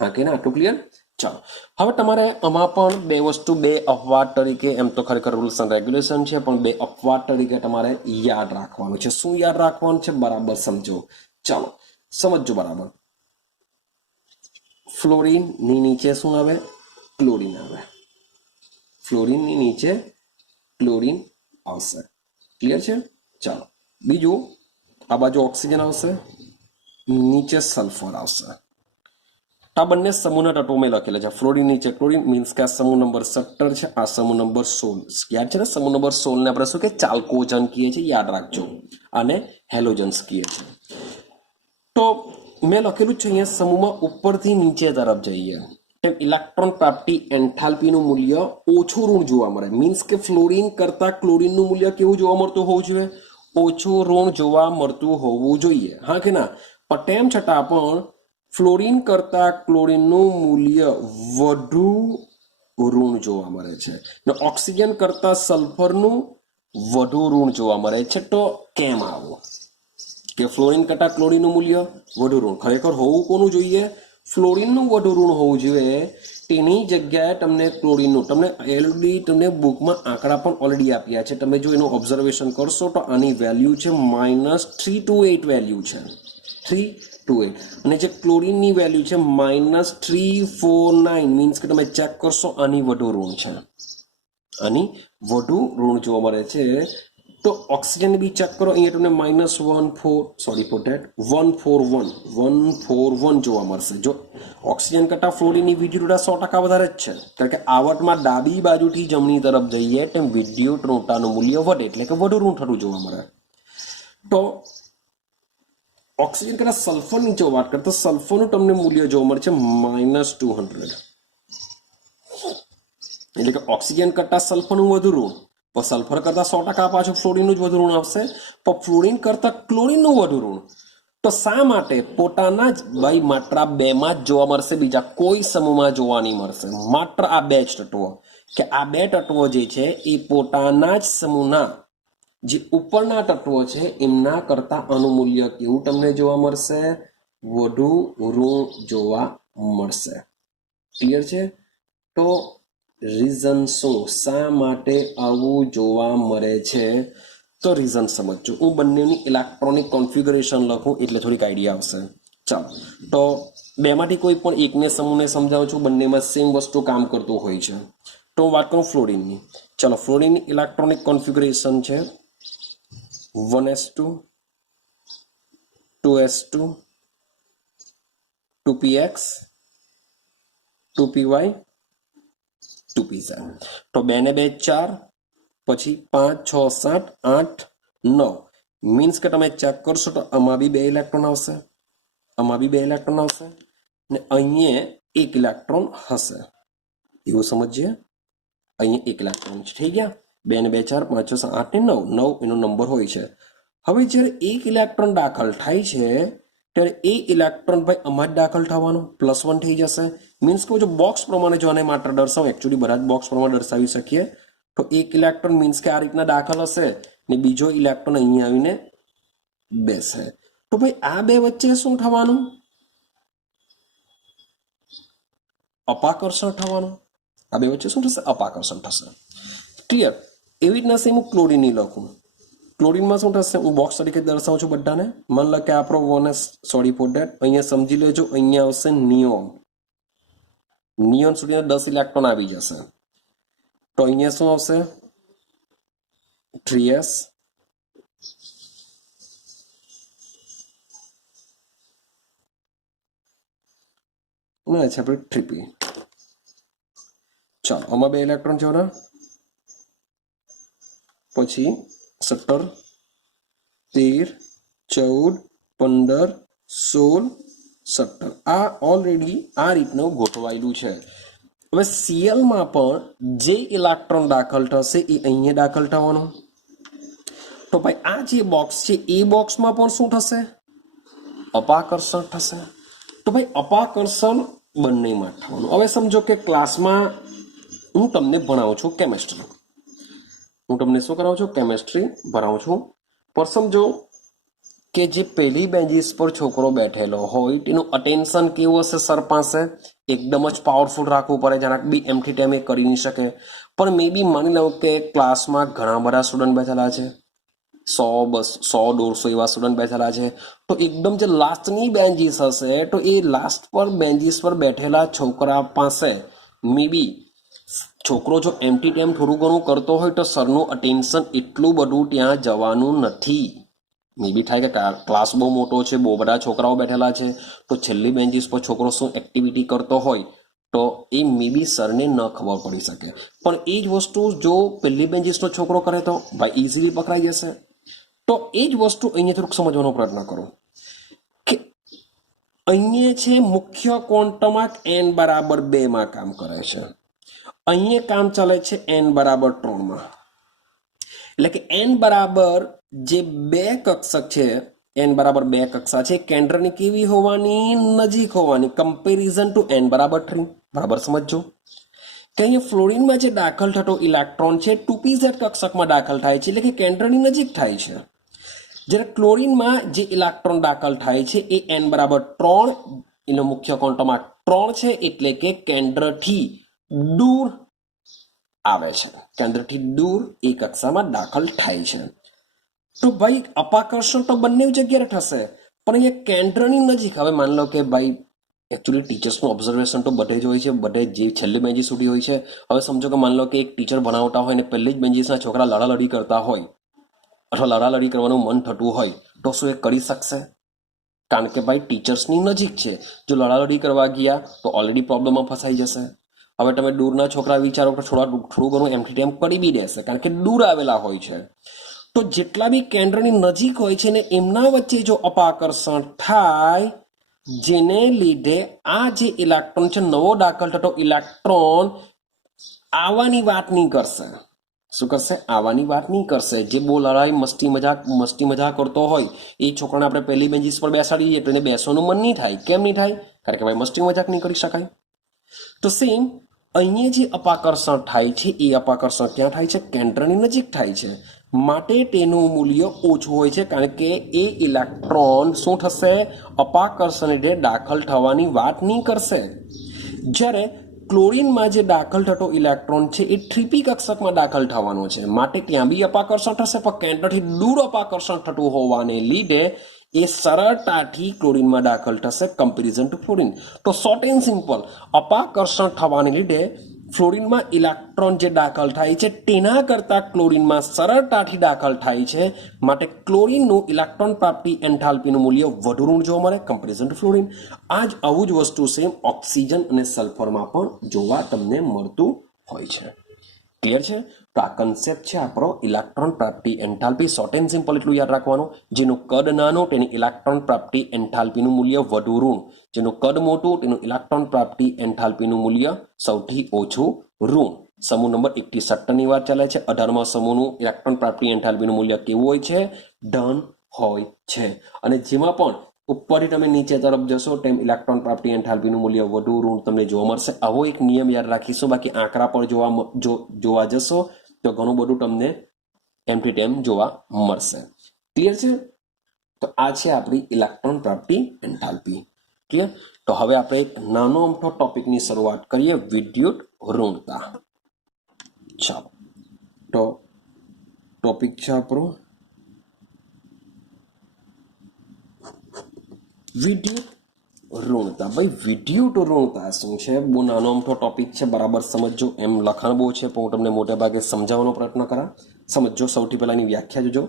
હા કે ના? આટલું ક્લિયર? ચાલો, હવે તમારે આમાં પણ બે વસ્તુ, બે અપવાદ તરીકે, એમ તો ખરેખર રૂલ્સ એન્ડ રેગ્યુલેશન છે પણ બે અપવાદ તરીકે તમારે યાદ રાખવાનું છે. શું યાદ રાખવાનું છે? બરાબર સમજો. ચાલો સમજો બરાબર. ફ્લોરિનની નીચે શું આવે? ક્લોરીન આવે. ફ્લોરિનની નીચે ક્લોરીન આવશે. ક્લિયર છે? ચાલો, બીજું આ બાજુ ઓક્સિજન આવશે, નીચે સલ્ફર આવશે. આ બંને સમૂહના તત્વો મેં લખેલા છે. ફ્લોરિન નીચે ક્લોરીન, મીન્સ કે આ સમૂહ નંબર 17 છે, આ સમૂહ નંબર 16. યાદ છે ને? સમૂહ નંબર 16 ને આપણે શું કે ચાલ્કોજન કહીએ છીએ, યાદ રાખજો. આને હેલોજન્સ કહીએ છીએ. તો મેં લખેલું છે અહીંયા સમૂહમાં ઉપરથી નીચે તરફ જઈએ તેમ ઇલેક્ટ્રોન પ્રાપ્તિ એન્થાલ્પીનું મૂલ્ય ઓછું ઋણ જોવા મળે. મીન્સ કે ફ્લોરિન કરતા ક્લોરીનનું મૂલ્ય કેવું જોવા મળતું હોવું જોઈએ? ઓછું ઋણ જોવા મળતું હોવું જોઈએ. હા કે ના? પણ તેમ છતાં પણ ફ્લોરિન કરતા ક્લોરીનનું મૂલ્ય વધુ ઋણ જોવા મળે છે ને ઓક્સિજન કરતા સલ્ફરનું વધુ ઋણ જોવા મળે છે. તો કેમ આવું કે ફ્લોરિન કરતા ક્લોરીનનું મૂલ્ય વધુ ઋણ? ખરેખર હોવું કોનું જોઈએ? ફ્લોરિનનું વધુ ઋણ હોવું જોઈએ. તેની જગ્યાએ તમને ક્લોરીનનું, તમને બુકમાં આંકડા પણ ઓલરેડી આપ્યા છે. તમે જો એનું ઓબ્ઝર્વેશન કરશો તો આની વેલ્યુ છે -328 વેલ્યુ છે, 328. અને જે ક્લોરીનની વેલ્યુ છે -349. મીન્સ કે તમે ચેક કરશો આની વધુ ઋણ છે, આની વધુ ઋણ જોવા મળે છે. તો ઓક્સિજન બી ચેક કરો, અહીંયા તમને -141 જોવા મળશે. જો ઓક્સિજન કરતા ફ્લોરિનની વિદ્યુતતા 100% વધારે જ છે, કારણ કે આવર્તમાં ડાબી બાજુથી જમણી તરફ જઈએ તેમ વિદ્યુત ઋણતાનું મૂલ્ય વધે, એટલે કે વધુ ઋણ થતું જોવા મળે. તો ઓક્સિજન કરતા સલ્ફરની જો વાત કરતા સલ્ફરનું તમને મૂલ્ય જોવા મળે છે -200. એટલે કે ઓક્સિજન કરતા સલ્ફરનું વધુ ઋણ, પણ સલ્ફર કરતા 100% પાછું ફ્લોરિનનું જ વધુ ઋણ આવશે. પણ ફ્લોરિન કરતા ક્લોરીનનું વધુ ઋણ, તો શા માટે પોતાના જ ભાઈ માત્ર આ બેમાં જ જોવા મળશે, બીજા કોઈ સમૂહમાં જોવા નહીં મળશે, માત્ર આ બે જ તત્વો, કે આ બે તત્વો જે છે એ પોતાના જ સમૂહના જે ઉપરના તત્વો છે એમના કરતા અનુમૂલ્ય કેવું તમને જોવા મળશે, વધુ ઋણ જોવા મળશે. ક્લિયર છે? તો રીઝન શું, શા માટે આવું જોવા મળે છે? તો રીઝન સમજજો. હું બંનેની ઇલેક્ટ્રોનિક કોન્ફિગરેશન લખું એટલે થોડીક આઈડિયા આવશે. ચાલો, તો બેમાંથી કોઈ પણ એકને સમૂહને સમજાવું છું, બંનેમાં સેમ વસ્તુ કામ કરતું હોય છે. તો હું વાત કરું ફ્લોરિનની. ચાલો, ફ્લોરિનની ઇલેક્ટ્રોનિક કોન્ફિગરેશન છે 1s2 2s2 2px 2py 2pz. તો 2 ને 2 4, પછી 5 6 7 8 9, મીન્સ કે તમે ચેક કરશો તો આમાં બી 2 ઇલેક્ટ્રોન આવશે, આમાં બી 2 ઇલેક્ટ્રોન આવશે, ને અહીંયા 1 ઇલેક્ટ્રોન હશે. એવું સમજીએ, અહીંયા 1 ઇલેક્ટ્રોન થઈ ગયા. 2 ને 2 4 5 6 8 ને 9, 9 એનો નંબર હોય છે. હવે જ્યારે 1 ઇલેક્ટ્રોન દાખલ થાય છે ત્યારે એ ઇલેક્ટ્રોન ભાઈ આમાં જ દાખલ થવાનો, +1 થઈ જશે. મીન્સ કે જો બોક્સ પ્રમાણે જો આને માત્ર દર્શાવો, એકચ્યુઅલી બધા જ બોક્સ પ્રમાણે દર્શાવી શકીએ, તો 1 ઇલેક્ટ્રોન મીન્સ કે આ રીતના દાખલ હશે ને બીજો ઇલેક્ટ્રોન અહીંયા આવીને બેસે. તો ભાઈ આ બે વચ્ચે શું થવાનું, અપાકર્ષણ થવાનું. આ બે વચ્ચે શું થશે, અપાકર્ષણ થશે. ક્લિયર? એવી રીતના સેમ હું ક્લોરીનની લખું. ક્લોરીનમાં શું થશે, હું બોક્સ તરીકે દર્શાવું છું બધાને. માન લો કે આપણો 1s, સોરી ફોર ધેટ, અહીંયા સમજી લેજો, અહીંયા આવશે નિયોન. નિયોન સુધીના 10 ઇલેક્ટ્રોન આવી જશે. તો અહીંયા શું આવશે, 3s, ના છે આપણે 3p. ચાલો, આમાં 2 ઇલેક્ટ્રોન છે ને, પછી 17 13 14 15 16 17, આ ઓલરેડી આ રીતનું ગોઠવાયેલું છે. હવે સીએલમાં પણ જે ઇલેક્ટ્રોન દાખલ થશે એ અહીંયા દાખલ થવાનું. તો ભાઈ આ જે બોક્સ છે એ બોક્સમાં પણ શું થશે, અપાકર્ષણ થશે. તો ભાઈ અપાકર્ષણ બંનેમાં થવાનું. હવે સમજો કે ક્લાસમાં હું તમને ભણાવું છું કેમેસ્ટ્રી, હું તમને શું કરાવું છું, કેમેસ્ટ્રી ભણાવું છું. પર સમજો કે જે પહેલી બેન્ચીસ પર છોકરો બેઠેલો હોય તેનું અટેન્શન કેવું હશે સર પાસે, એકદમ જ પાવરફુલ રાખવું પડે, જરાક બી એમથી તેમ એ કરી નહીં શકે. પણ મે બી માની લઉં કે ક્લાસમાં ઘણા બધા સ્ટુડન્ટ બેઠેલા છે, 100 150 એવા સ્ટુડન્ટ બેઠેલા છે, તો એકદમ જે લાસ્ટની બેન્ચીસ હશે તો એ લાસ્ટ પર બેન્ચીસ પર બેઠેલા છોકરા પાસે મે બી છોકરો જો એમથી તેમ થોડું ઘણું કરતો હોય તો સરનું અટેન્શન એટલું બધું ત્યાં જવાનું નથી. મે બી થાય કે ક્લાસ બહુ મોટો છે, બહુ બધા છોકરાઓ બેઠેલા છે, તો છેલ્લી બેન્ચીસ પર છોકરો શું એક્ટિવિટી કરતો હોય તો એ મે બી સરને ન ખબર પડી શકે. પણ એ જ વસ્તુ જો પહેલી બેન્ચીસનો છોકરો કરે તો ભાઈ ઇઝીલી પકડાઈ જશે. તો એ જ વસ્તુ અહીંયા થોડુંક સમજવાનો પ્રયત્ન કરો કે અહીંયા છે મુખ્ય ક્વોન્ટમ n બરાબર 2 માં કામ કરે છે, અહીંયા કામ ચાલે છે n બરાબર 3 માં. એટલે કે n બરાબર જે 2 કક્ષક છે, n બરાબર 2 કક્ષા છે, કેન્દ્રની કેવી હોવાની, નજીક હોવાની, કમ્પેરિઝન ટુ n બરાબર 3. બરાબર સમજો કે અહીંયા ફ્લોરિનમાં જે દાખલ થતો ઇલેક્ટ્રોન છે 2pz કક્ષકમાં દાખલ થાય છે, એટલે કે કેન્દ્રની નજીક થાય છે. જ્યારે ક્લોરીનમાં જે ઇલેક્ટ્રોન દાખલ થાય છે એ n બરાબર 3, એનો મુખ્ય ક્વોન્ટમ 3 છે, એટલે કે કેન્દ્રથી દૂર આવે છે, કેન્દ્રથી દૂર એ કક્ષામાં દાખલ થાય છે. તો ભાઈ અપાકર્ષણ તો બંને જગ્યાએ થશે, પણ અહીંયા કેન્દ્રની નજીક. હવે માની લો કે ભાઈ એકચ્યુઅલી ટીચર્સનું ઓબ્ઝર્વેશન તો બધે જ હોય છે, બધે જે છેલ્લી બેન્ચીસ સુધી હોય છે. હવે સમજો કે માની લો કે એક ટીચર ભણાવતા હોય ને પહેલી જ બેન્ચીસના છોકરા લડાલડી કરતા હોય અથવા લડાલડી કરવાનું મન થતું હોય તો શું એ કરી શકશે? કારણ કે ભાઈ ટીચર્સની નજીક છે, જો લડાલડી કરવા ગયા તો ઓલરેડી પ્રોબ્લેમમાં ફસાઈ જશે. હવે તમે દૂરના છોકરા વિચારો તો થોડું ઘણું એમથી તેમ કરી બી દેશે, કારણ કે દૂર આવેલા હોય છે. તો જેટલા બી કેન્દ્રની નજીક હોય છે ને એમના વચ્ચે જો અપાકર્ષણ થાય, જેને લીધે આ જે ઇલેક્ટ્રોન છે, નવો દાખલ થતો ઇલેક્ટ્રોન આવવાની વાત નહીં કરશે, શું કરશે? આવવાની વાત નહીં કરશે. જે બહુ લડાઈ મસ્તી મજાક કરતો હોય એ છોકરાને આપણે પહેલી બેન્ચીસ પર બેસાડીએ તો એને બેસવાનું મન નહીં થાય. કેમ નહીં થાય? કારણ કે ભાઈ મસ્તી મજાક નહીં કરી શકાય. તો સેમ અહીંયા જે અપાકર્ષણ થાય છે એ અપાકર્ષણ ક્યાં થાય છે? કેન્દ્રની નજીક થાય છે. માટે તેનું મૂલ્ય ઓછું હોય છે, કારણ કે એ ઇલેક્ટ્રોન શું થશે? અપાકર્ષણ લીધે દાખલ થવાની વાત નહીં કરશે. જ્યારે ક્લોરીનમાં જે દાખલ થતો ઇલેક્ટ્રોન છે એ 3p કક્ષકમાં દાખલ થવાનો છે, માટે ત્યાં બી અપાકર્ષણ થશે, પણ કેન્દ્રથી દૂર અપાકર્ષણ થતું હોવાને લીધે એ સરળતાથી ક્લોરીનમાં દાખલ થશે કમ્પેરિઝન ટુ ફ્લોરિન. તો શોર્ટ એન્ડ સિમ્પલ, અપાકર્ષણ થવાને લીધે ફ્લોરિનમાં ઇલેક્ટ્રોન જે દાખલ થાય છે તેના કરતાં ક્લોરીનમાં સરળતાથી દાખલ થાય છે, માટે ક્લોરીનનું ઇલેક્ટ્રોન પ્રાપ્તિ એન્થાલ્પીનું મૂલ્ય વધુ ઋણ જોવા મળે કમ્પેરિઝન ટુ ફ્લોરિન. આ જ આવું જ વસ્તુ સેમ ઓક્સિજન અને સલ્ફરમાં પણ જોવા તમને મળતું હોય છે. ક્લિયર છે? તો આ કન્સેપ્ટ છે આપણો ઇલેક્ટ્રોન પ્રાપ્તિ એન્થાલ્પી. શોર્ટ એન્ડ સિમ્પલ એટલું યાદ રાખવાનું, જેનું કદ નાનું તેની ઇલેક્ટ્રોન પ્રાપ્તિ એન્થાલ્પીનું મૂલ્ય વધુ ઋણ, જેનું કદ મોટું તેનું ઇલેક્ટ્રોન પ્રાપ્તિ એન્થાલ્પીનું મૂલ્ય સૌથી ઓછું ઋણ. સમૂહ નંબર 1 થી 17 ની વાત ચાલે છે. 18મા સમૂહનું ઇલેક્ટ્રોન પ્રાપ્તિ એન્થાલ્પીનું મૂલ્ય કેવું હોય છે? ધન હોય છે. અને જેમાં પણ ઉપરથી તમે નીચે તરફ જશો તેમ ઇલેક્ટ્રોન પ્રાપ્તિ એન્થાલ્પીનું મૂલ્ય વધુ ઋણ તમને જોવા મળશે. આવો એક નિયમ યાદ રાખીશું. બાકી આંકડા પર જોવા જશો તો ઘણું બધું તમને એમથી તેમ જોવા મળશે. ક્લિયર છે? તો આ છે આપણી ઇલેક્ટ્રોન પ્રાપ્તિ એન્થાલ્પી. ક્લિયર? તો હવે આપણે એક નાનો અમથો ટોપિકની શરૂઆત કરીએ, વિદ્યુત ઋણતા. ચાલો, તો ટોપિક છે આપણો વિદ્યુત ઋણતા. ભાઈ વિદ્યુત ઋણતા શું છે? બહુ નાનો અમથો ટોપિક છે, બરાબર સમજો. એમ લખાણ બહુ છે પણ હું તમને મોટા ભાગે સમજાવવાનો પ્રયત્ન કરા. સમજો. સૌથી પહેલા એની વ્યાખ્યા જોજો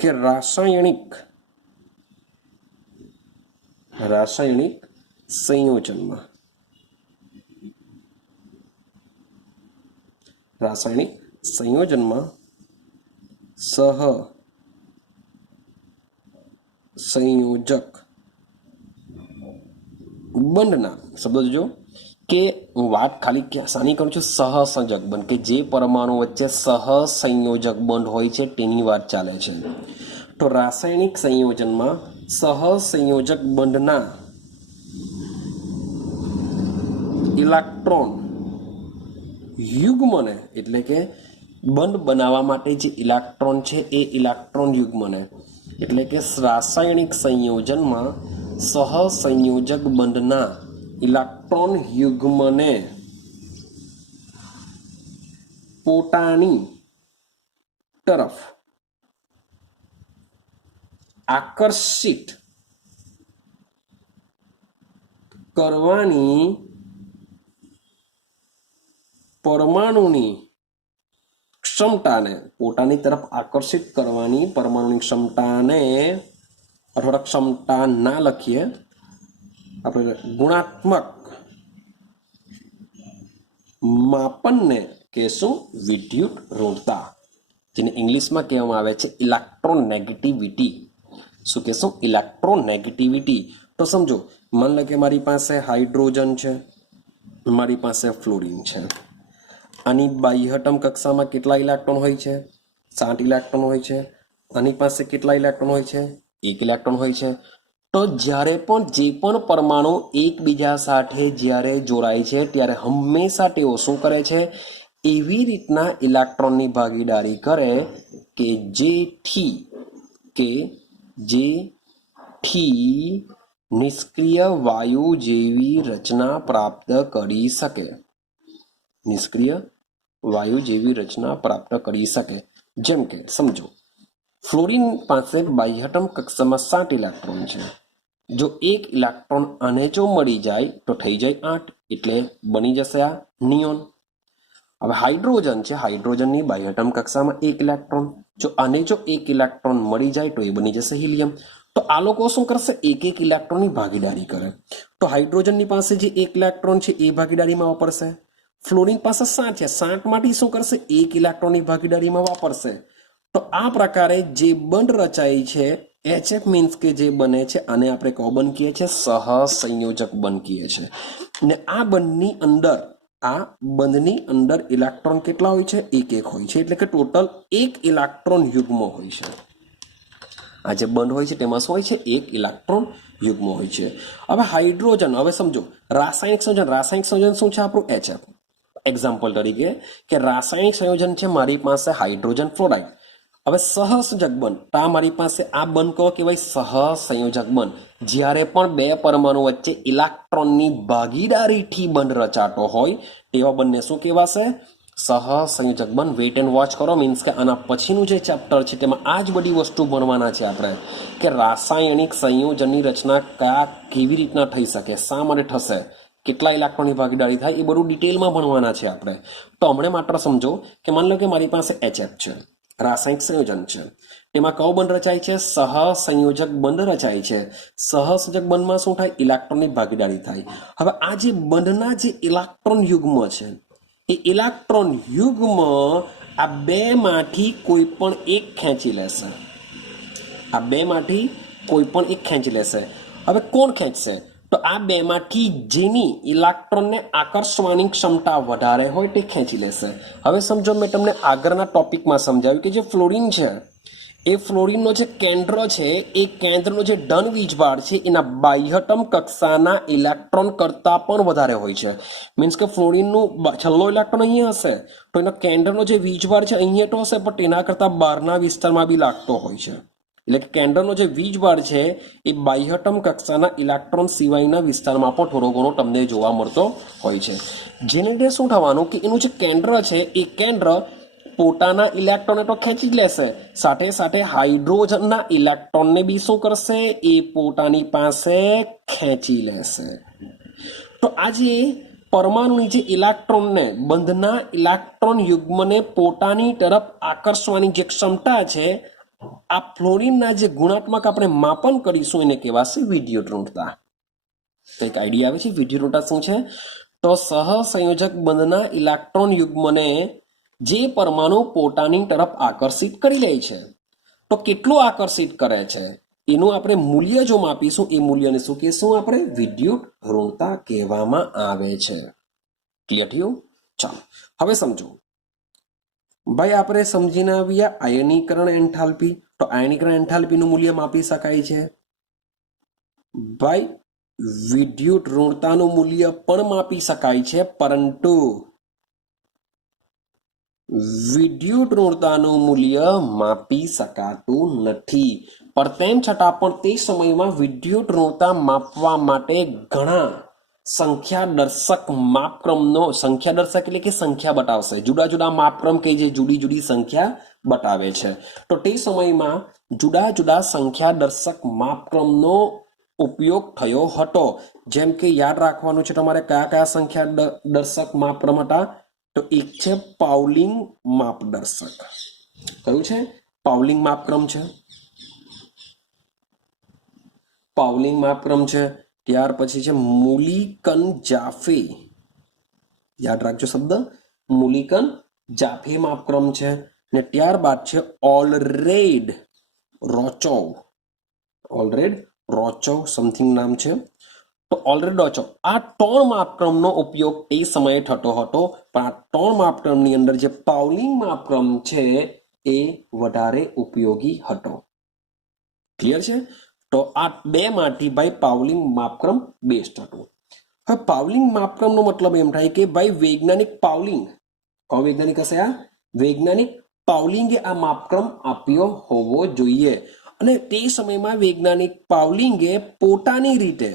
કે રાસાયણિક સંયોજનમાં સહસંયોજક બંધના શબ્દો જોજો કે હું વાત ખાલી શાની કરું છું? સહસંયોજક બંધ, કે જે પરમાણુ વચ્ચે સહસંયોજક બંધ હોય છે તેની વાત ચાલે છે. તો રાસાયણિક સંયોજનમાં સહસંયોજક બંધના ઇલેક્ટ્રોન યુગ્મને, એટલે કે બંધ બનાવવા માટે જે ઇલેક્ટ્રોન છે એ ઇલેક્ટ્રોન યુગ્મને, એટલે કે રાસાયણિક સંયોજનમાં સહસંયોજક બંધના ઇલેક્ટ્રોન યુગ્મને પોતાની તરફ આકર્ષિત કરવાની પરમાણુની ક્ષમતાને, પોતાની તરફ આકર્ષિત કરવાની પરમાણુની ક્ષમતાને, અથવા ક્ષમતા ના લખીએ આપણે, ગુણાત્મક માપનને કહેશું વિદ્યુત ઋણતા, જેને ઇંગ્લિશમાં કહેવામાં આવે છે ઇલેક્ટ્રોનેગેટિવિટી. શું કહેશું? ઇલેક્ટ્રોનેગેટિવિટી. તો સમજો, માન લો કે મારી પાસે હાઇડ્રોજન છે, મારી પાસે ફ્લોરિન છે. આની બાહ્યતમ કક્ષામાં કેટલા ઇલેક્ટ્રોન હોય છે? 7 ઇલેક્ટ્રોન હોય છે. આની પાસે કેટલા ઇલેક્ટ્રોન હોય છે? 1 ઇલેક્ટ્રોન હોય છે. તો જ્યારે પણ જે પણ પરમાણુ એકબીજા સાથે જ્યારે જોડાય છે ત્યારે હંમેશા તેઓ શું કરે છે? એવી રીતના ઇલેક્ટ્રોનની ભાગીદારી કરે કે જેથી નિષ્ક્રિય વાયુ જેવી રચના પ્રાપ્ત કરી શકે. નિષ્ક્રિય વાયુ જેવી રચના પ્રાપ્ત કરી શકે. જેમ કે સમજો, ફ્લોરિન પાસે બાહ્યતમ કક્ષામાં 7 ઇલેક્ટ્રોન છે. જો 1 ઇલેક્ટ્રોન આને જો મળી જાય તો થઈ જાય 8, એટલે બની જશે આ નિયોન. હવે હાઇડ્રોજન છે, હાઇડ્રોજનની બાહ્યતમ કક્ષામાં 1 ઇલેક્ટ્રોન, જો આને જો 1 ઇલેક્ટ્રોન મળી જાય તો એ બની જશે હિલિયમ. તો આ લોકો શું કરશે? 1 ઇલેક્ટ્રોનની ભાગીદારી કરે. તો હાઇડ્રોજનની પાસે જે 1 ઇલેક્ટ્રોન છે એ ભાગીદારીમાં વાપરશે. ફ્લોરિન પાસે 7 છે, 7 માંથી શું કરશે? 1 ઇલેક્ટ્રોનની ભાગીદારીમાં વાપરશે. તો આ પ્રકારે જે બંધ રચાય છે, HF મીન્સ કે જે બને છે, આને આપણે કયો બંધ કહીએ છીએ? સહસંયોજક બંધ કહીએ છીએ. ને આ બંધની અંદર આ બંધની અંદર ઇલેક્ટ્રોન કેટલા હોય છે? એક એક હોય છે, એટલે કે ટોટલ એક ઇલેક્ટ્રોન યુગ્મ હોય છે. આ જે બંધ હોય છે તેમાં શું હોય છે? એક ઇલેક્ટ્રોન યુગ્મ હોય છે. હવે હાઇડ્રોજન, હવે સમજો રાસાયણિક સંયોજન શું છે આપણું? HF. એક્ઝામ્પલ તરીકે કે રાસાયણિક સંયોજન છે મારી પાસે હાઇડ્રોજન ફ્લોરાઇડ. હવે સહસંયોજક બંધ, તો આ મારી પાસે આ બંધ કહો કહેવાય સહસંયોજક બંધ. જ્યારે પણ બે પરમાણુ વચ્ચે ઇલેક્ટ્રોનની ભાગીદારીથી બંધ રચાતો હોય તેવા બંને શું કહેવાશે? સહસંયોજક બંધ. વેઇટ એન્ડ વોચ કરો, મીન્સ કે આના પછીનું જે ચેપ્ટર છે તેમાં આ જ બધી વસ્તુ ભણવાના છે આપણે, કે રાસાયણિક સંયોજનની રચના કેવી રીતના થઈ શકે, શા માટે થશે, કેટલા ઇલેક્ટ્રોનની ભાગીદારી થાય, એ બધું ડિટેલમાં ભણવાના છે આપણે. તો હમણાં માત્ર સમજો કે માની લો કે મારી પાસે HF છે, રાસાયણિક સંયોજન છે, તેમાં કયો બંધ રચાય છે? સહસંયોજક બંધ રચાય છે. સહસંયોજક બંધમાં શું થાય? ઇલેક્ટ્રોનની ભાગીદારી થાય. હવે આ જે બંધના જે ઇલેક્ટ્રોન યુગ્મ છે, એ ઇલેક્ટ્રોન યુગ્મ આ બેમાંથી કોઈ પણ એક ખેંચી લેશે. આ બેમાંથી કોઈ પણ એક ખેંચી લેશે. હવે કોણ ખેંચશે? તો આ બેમાંથી જેની ઇલેક્ટ્રોનને આકર્ષવાની ક્ષમતા વધારે હોય તે ખેંચી લેશે. હવે સમજો, મેં તમને આગળના ટોપિકમાં સમજાવ્યું કે જે ફ્લોરિન છે, એ ફ્લોરિનનો જે કેન્દ્ર છે, એ કેન્દ્રનો જે ધન વીજભાર છે એના બાહ્યતમ કક્ષાના ઇલેક્ટ્રોન કરતાં પણ વધારે હોય છે. મીન્સ કે ફ્લોરિનનું છેલ્લો ઇલેક્ટ્રોન અહીંયા હશે તો એના કેન્દ્રનો જે વીજભાર છે અહીંયા તો હશે, પણ તેના કરતાં બહારના વિસ્તારમાં બી લાગતો હોય છે. એટલે કે કેન્દ્રનો જે વીજભાર છે એ બાહ્યતમ કક્ષાના ઇલેક્ટ્રોન સિવાયના વિસ્તારમાં પણ થોડો ઘણો તમને જોવા મળતો હોય છે. જેને લીધે શું થવાનું કે એનું જે કેન્દ્ર છે એ કેન્દ્ર પોતાના ઇલેક્ટ્રોનને તો ખેંચી જ લેશે, સાથે સાથે હાઇડ્રોજનના ઇલેક્ટ્રોનને બી શું કરશે? એ પોતાની પાસે ખેંચી લેશે. તો આજે પરમાણુની જે ઇલેક્ટ્રોનને, બંધના ઇલેક્ટ્રોન યુગ્મને પોતાની તરફ આકર્ષવાની જે ક્ષમતા છે, આ ફ્લોરિનના જે ગુણાત્મક આપણે માપન કરીશું એને કહેવાશે વિદ્યુતઋણતા. કંઈક આઈડિયા આવે છે વિદ્યુતઋણતા શું છે? તો સહસંયોજક બંધના ઇલેક્ટ્રોન યુગ્મને જે પરમાણુ પોતાની તરફ આકર્ષિત કરી લે છે, તો કેટલું આકર્ષિત કરે છે એનું આપણે મૂલ્ય જો માપીશું, એ મૂલ્યને શું કહેશું આપણે? વિદ્યુતઋણતા કહેવામાં આવે છે. ક્લિયર થયું? ચાલો હવે સમજો ભાઈ, આપણે સમજીને આવ્યા આયનીકરણ એન્થાલ્પી. તો આયનીકરણ એન્થાલ્પીનું મૂલ્ય માપી શકાય છે. ભાઈ વિદ્યુતઋણતાનું મૂલ્ય પણ માપી શકાય છે, પરંતુ વિદ્યુતઋણતાનું મૂલ્ય માપી શકાતું નથી. પણ તેમ છતાં પણ તે સમયમાં વિદ્યુતઋણતા માપવા માટે ઘણા સંખ્યાદર્શક માપક્રમનો, સંખ્યાદર્શક એટલે કે સંખ્યા બતાવશે, જુદા જુદા માપક્રમ કે જે જુદી જુદી સંખ્યા બતાવે છે. તો તે સમયમાં જુદા જુદા સંખ્યાદર્શક માપક્રમનો ઉપયોગ થયો હતો. જેમ કે યાદ રાખવાનું છે તમારે કયા કયા સંખ્યાદર્શક માપક્રમ હતા. તો એક છે પાઉલિંગ માપદર્શક. કયું છે? પાઉલિંગ માપક્રમ છે. પાઉલિંગ માપક્રમ છે. ત્યાર પછી છે મૂલિકન જાફે. યાદ રાખજો શબ્દ, મૂલિકન જાફે માપક્રમ છે. ને ત્યારબાદ છે ઓલરેડ રોચોવ. ઓલરેડ રોચોવ સમથિંગ નામ છે. તો ઓલરેડ રોચોવ, આ ત્રણ માપક્રમનો ઉપયોગ તે સમયે થતો હતો. પણ આ ત્રણ માપક્રમની અંદર જે પાઉલિંગ માપક્રમ છે એ વધારે ઉપયોગી હતો. ક્લિયર છે? તો આ બે માંથી ભાઈ પાઉલિંગ માપક્રમ બેસ્ટ હતું. હવે પાઉલિંગ માપક્રમનો મતલબ એમ થાય કે ભાઈ વૈજ્ઞાનિક પાઉલિંગ, કોણ વૈજ્ઞાનિક હશે? આ વૈજ્ઞાનિક પાઉલિંગે આ માપક્રમ આપ્યો હોવો જોઈએ. અને તે સમયમાં વૈજ્ઞાનિક પાઉલિંગે પોતાની રીતે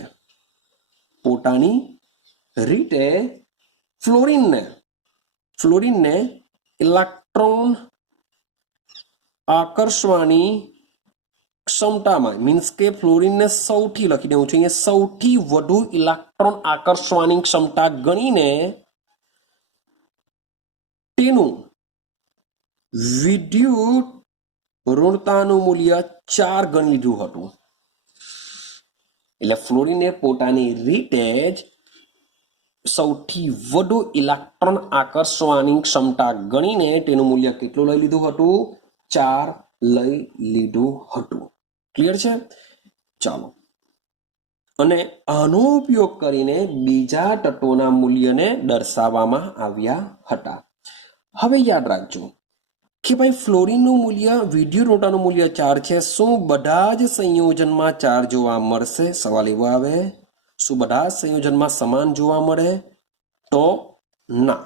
ફ્લોરિનને ઇલેક્ટ્રોન આકર્ષવાની ક્ષમતામાં, મીન્સ કે ફ્લોરિનને સૌથી, લખી દેવું છે અહીંયા, સૌથી વધુ ઇલેક્ટ્રોન આકર્ષવાની ક્ષમતા ગણીને તેનું વિદ્યુતઋણતાનું મૂલ્ય 4 ગણી લીધું હતું. એટલે ફ્લોરિને પોતાની રીતે જ સૌથી વધુ ઇલેક્ટ્રોન આકર્ષવાની ક્ષમતા ગણીને તેનું મૂલ્ય કેટલું લઈ લીધું હતું? 4 લઈ લીધું હતું. ક્લિયર છે? ચાલો અને આનો ઉપયોગ કરીને બીજા તત્વોના મૂલ્યને દર્શાવવામાં આવ્યા હતા. હવે યાદ રાખજો કે ભાઈ ફ્લોરિનનું મૂલ્ય વિદ્યુત રોટાનું મૂલ્ય 4 છે. શું બધા જ સંયોજનમાં 4 જોવા મળશે? સવાલ એવો આવે, શું બધા જ સંયોજનમાં સમાન જોવા મળે? તો ના,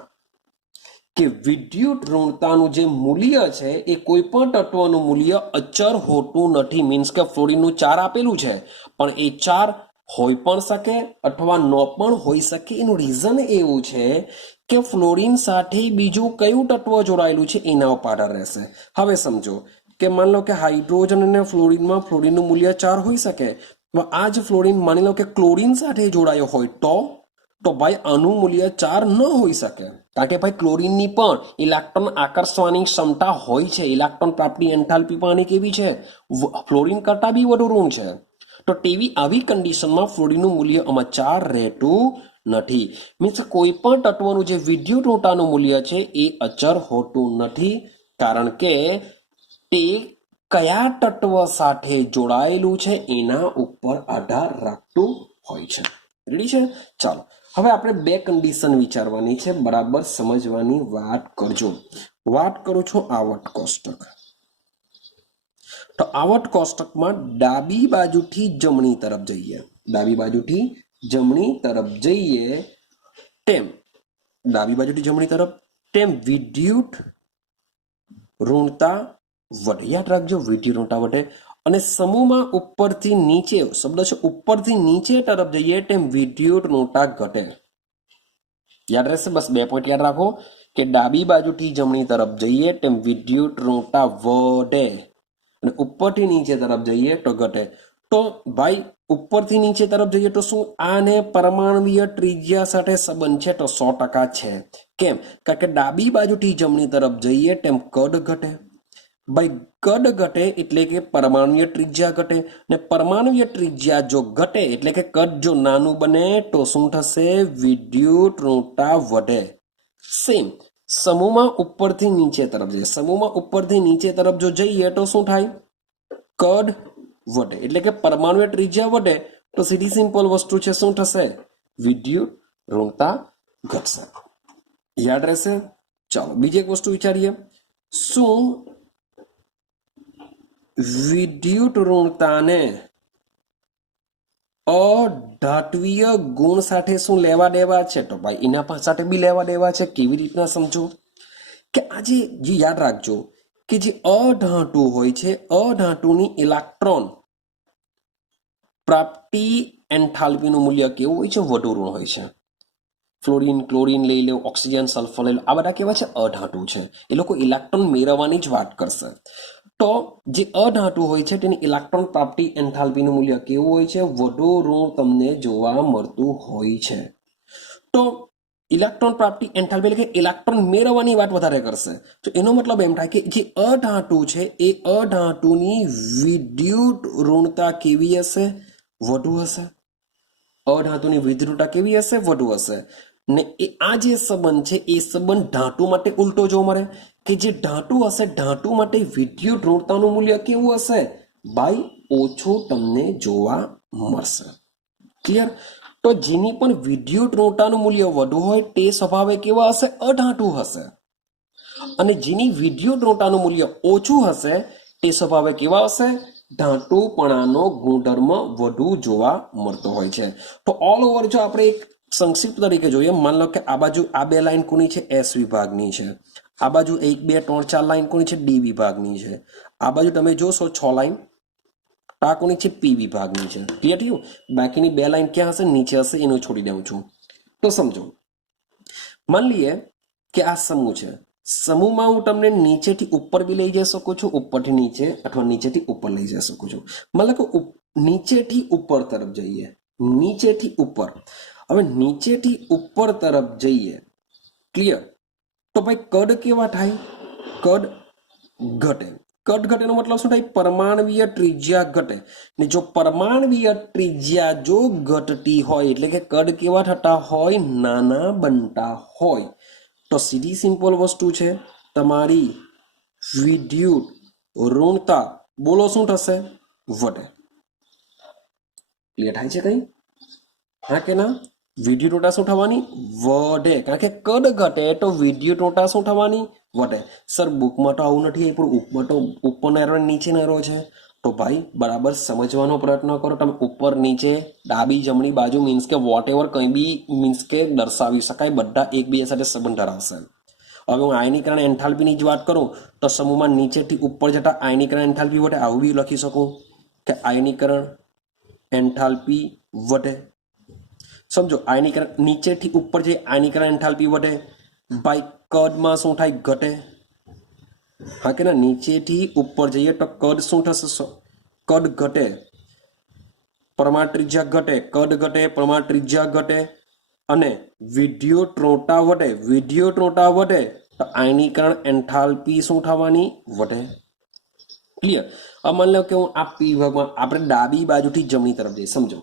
કે વિદ્યુત ઋણતાનું જે મૂલ્ય છે એ કોઈ પણ તત્વનું મૂલ્ય અચર હોતું નથી. મીન્સ કે ફ્લોરિનનું 4 આપેલું છે પણ એ 4 હોઈ પણ શકે અથવા ન પણ હોઈ શકે. એનું રીઝન એવું છે કે ફ્લોરિન સાથે બીજું કયું તત્વ જોડાયેલું છે એના ઉપર આધાર રહેશે. હવે સમજો કે માની લો કે હાઇડ્રોજન અને ફ્લોરિનમાં ફ્લોરિનનું મૂલ્ય 4 હોઈ શકે. આ જ ફ્લોરિન માની લો કે ક્લોરિન સાથે જોડાયો હોય તો ભાઈ આનું મૂલ્ય 4 ન હોઈ શકે. કારણ કે ભાઈ ક્લોરિનની પણ ઇલેક્ટ્રોન આકર્ષવાની ક્ષમતા હોય છે. ઇલેક્ટ્રોન પ્રાપ્તિ એન્થાલ્પી પણ આની કેવી છે? ફ્લોરિન કરતાં બી વધુ ઋણ છે. તો તેવી આવી કન્ડિશનમાં ફ્લોરિનનું મૂલ્ય આમાં 4 રહેતું નથી. મીન્સ કોઈ પણ તત્વનું જે વિદ્યુત ઋણતાનું મૂલ્ય છે એ અચર હોતું નથી, કારણ કે તે કયા તત્વ સાથે જોડાયેલું છે એના ઉપર આધાર રાખતું હોય છે. રેડી છે? ચાલો હવે આપણે બે કન્ડિશન વિચારવાની છે, બરાબર સમજવાની વાત કરજો. વાત કરું છું આવર્ત કોષ્ટક. તો આવર્ત કોષ્ટકમાં ડાબી બાજુથી જમણી તરફ જઈએ, ડાબી બાજુથી જમણી તરફ જઈએ તેમ ડાબી બાજુથી જમણી તરફ તેમ વિદ્યુત ઋણતા વધે. યાદ રાખજો, વિદ્યુત ઋણતા વધે. અને સમૂહમાં ઉપરથી નીચે, શબ્દ છે ઉપરથી નીચે તરફ જઈએ તેમ વિદ્યુત ઋણતા ઘટે. યાદ રહેશે? બસ 2 પોઈન્ટ યાદ રાખો કે ડાબી બાજુથી જમણી તરફ જઈએ તેમ વિદ્યુત ઋણતા વધે અને ઉપરથી નીચે તરફ જઈએ તો ઘટે. તો ભાઈ ઉપરથી નીચે તરફ જઈએ તો શું આને પરમાણ્વીય ત્રિજ્યા સાથે સંબંધ છે? તો 100% છે. કેમ? કારણ કે ડાબી બાજુથી જમણી તરફ જઈએ તેમ કદ ઘટે. ભાઈ કદ ઘટે એટલે કે પરમાણ્વીય ત્રિજ્યા ઘટે, ને પરમાણ્વીય ત્રિજ્યા જો ઘટે એટલે કે કદ જો નાનું બને તો શું થશે? વિદ્યુત ઋણતા વધે. સેમ સમૂહમાં ઉપરથી નીચે તરફ જઈએ, સમૂહમાં ઉપરથી નીચે તરફ જો જઈએ તો શું થાય? કદ વધે એટલે કે પરમાણુય ત્રિજ્યા વધે તો સીધી સિમ્પલ વસ્તુ છે, શું થશે? વિદ્યુત ઋણતા ઘટશે. યાદ રહેશે? ચાલો બીજી એક વસ્તુ વિચારીએ. શું વિદ્યુત ઋણતાને અધાત્વીય ગુણ સાથે શું લેવા દેવા છે? તો ભાઈ એના સાથે બી લેવા દેવા છે. કેવી રીતના સમજો કે આજે જે યાદ રાખજો કે જે અધાતુ હોય છે, અધાતુની ઇલેક્ટ્રોન પ્રાપ્તિ એન્થાલ્પીનું મૂલ્ય કેવું હોય છે? વધુ ઋણ હોય છે. ફ્લોરિન, ક્લોરિન લઈ લો, ઓક્સિજન, સલ્ફર લઈ લો, આ બધા કેવા છે? અધાતુ છે. એ લોકો ઇલેક્ટ્રોન મેળવવાની જ વાત કરશે. તો જે અધાતુ હોય છે તેની ઇલેક્ટ્રોન પ્રાપ્તિ એન્થાલ્પીનું મૂલ્ય કેવું હોય છે? વધુ ઋણ તમને જોવા મળતું હોય છે. તો ઇલેક્ટ્રોન પ્રાપ્તિ એન્થાલ્પી એટલે કે ઇલેક્ટ્રોન મેળવવાની વાત વધારે કરશે. તો એનો મતલબ એમ થાય કે જે અધાતુ છે એ અધાતુની વિદ્યુત ઋણતા કેવી હશે? વધુ હશે. અધાતુની વિદ્યુત ઋણતા કેવી હશે? વધુ હશે. ને એ આ જે સંબંધ છે એ સંબંધ ધાતુ માટે ઉલટો જોવા મળે કે જે ધાતુ હશે, ધાતુ માટે વિદ્યુત ઋણતાનું મૂલ્ય કેવું હશે? ભાઈ ઓછું તમને જોવા મળશે. ક્લિયર? તો જેની પણ વિદ્યુત ઋણતાનું મૂલ્ય વધુ હોય તે સ્વભાવે કેવા હશે? અધાતુ હશે. અને જેની વિદ્યુત ઋણતાનું મૂલ્ય ઓછું હશે તે સ્વભાવે કેવા હશે? ધાતુપણાનો ગુણધર્મ વધુ જોવા મળતો હોય છે. તો ઓલ ઓવર જો આપણે એક સંક્ષિપ્ત તરીકે જોઈએ, માની લો કે આ બાજુ આ 2 લાઈન કોની છે? એસ વિભાગની છે. આ બાજુ 1 2 3 4 લાઈન કોની છે? ડી વિભાગની છે. આ બાજુ તમે જોશો 6 લાઈન આ કોની છે? પી વિભાગની છે. ક્લિયર થયું? બાકીની 2 લાઈન ક્યાં હશે? નીચે હશે. એનું છોડી દઉં છું. તો સમજો, માની લઈએ કે આ સમૂહ છે. સમૂહમાં હું તમને નીચેથી ઉપર બી લઈ જઈ શકું છું, ઉપરથી નીચે અથવા નીચેથી ઉપર લઈ જઈ શકું છું. મતલબ કે નીચેથી ઉપર તરફ જઈએ, નીચેથી ઉપર. હવે નીચેથી ઉપર તરફ જઈએ, ક્લિયર? તો ભાઈ કદ કેવા થાય? કદ ઘટે. કદ ઘટેનો મતલબ શું થાય? પરમાણવીય ત્રિજ્યા ઘટે. ને જો પરમાણવીય ત્રિજ્યા જો ઘટતી હોય એટલે કે કદ કેવા થતા હોય? નાના બનતા હોય. તો સીધી સિમ્પલ વસ્તુ છે, તમારી વિદ્યુત ઋણતા બોલો શું થશે? વધે. ક્લિયર થાય છે કઈ? હા કે ના? વિદ્યુતઋણતા શું થવાની? વધે. કારણ કે કદ ઘટે તો વિદ્યુતઋણતા શું થવાની? વધે. સર બુકમાં તો આવું નથી આપ્યું, ઉપમાં તો ઉપરનો એરો નીચેનો એરો છે. તો ભાઈ બરાબર સમજવાનો પ્રયત્ન કરો. તમે ઉપર નીચે ડાબી જમણી બાજુ મીન્સ કે વોટ એવર કંઈ બી મીન્સ કે દર્શાવી શકાય, બધા એકબીજા સાથે સંબંધ ધરાવશે. હવે હું આયનીકરણ એન્થાલ્પીની જ વાત કરું તો સમૂહમાં નીચેથી ઉપર જતા આયનીકરણ એન્થાલ્પી વધે, આવું બી લખી શકું કે આયનીકરણ એન્થાલ્પી વધે. સમજો આયનીકરણ નીચેથી ઉપર જે આયનીકરણ એન્થાલ્પી વધે, ભાઈ કદમાં શું થાય? ઘટે. હા કે ના? નીચેથી ઉપર જઈએ તો કદ શું થશે? કદ ઘટે, પરમાણુ ત્રિજ્યા ઘટે, કદ ઘટે, પરમાણુ ત્રિજ્યા ઘટે અને વિદ્યુતઋણતા વધે. વિદ્યુતઋણતા વધે તો આયનીકરણ એન્થાલ્પી શું થવાની? વધે. ક્લિયર? હવે માની લો કે હું આ પી વિભાગમાં આપણે ડાબી બાજુથી જમણી તરફ જઈએ. સમજો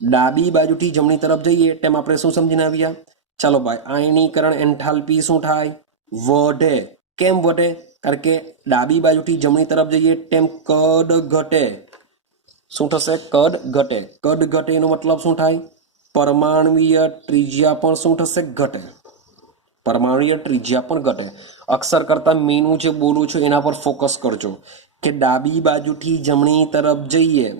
ડાબી બાજુથી જમણી તરફ જઈએ તેમ આપણે શું સમજીને આવ્યા? ચાલો ભાઈ, આયનીકરણ એન્થાલ્પી શું થાય? વધે. કેમ વધે? કારણ કે ડાબી બાજુથી જમણી તરફ જઈએ તેમ કદ ઘટે. શું થશે? કદ ઘટે. કદ ઘટે એનો મતલબ શું થાય? પરમાણુય ત્રિજ્યા પણ શું થશે? ઘટે. પરમાણુય ત્રિજ્યા પણ ઘટે. અક્ષર કરતા મીનું જે બોલું છું એના પર ફોકસ કરજો કે ડાબી બાજુથી જમણી તરફ જઈએ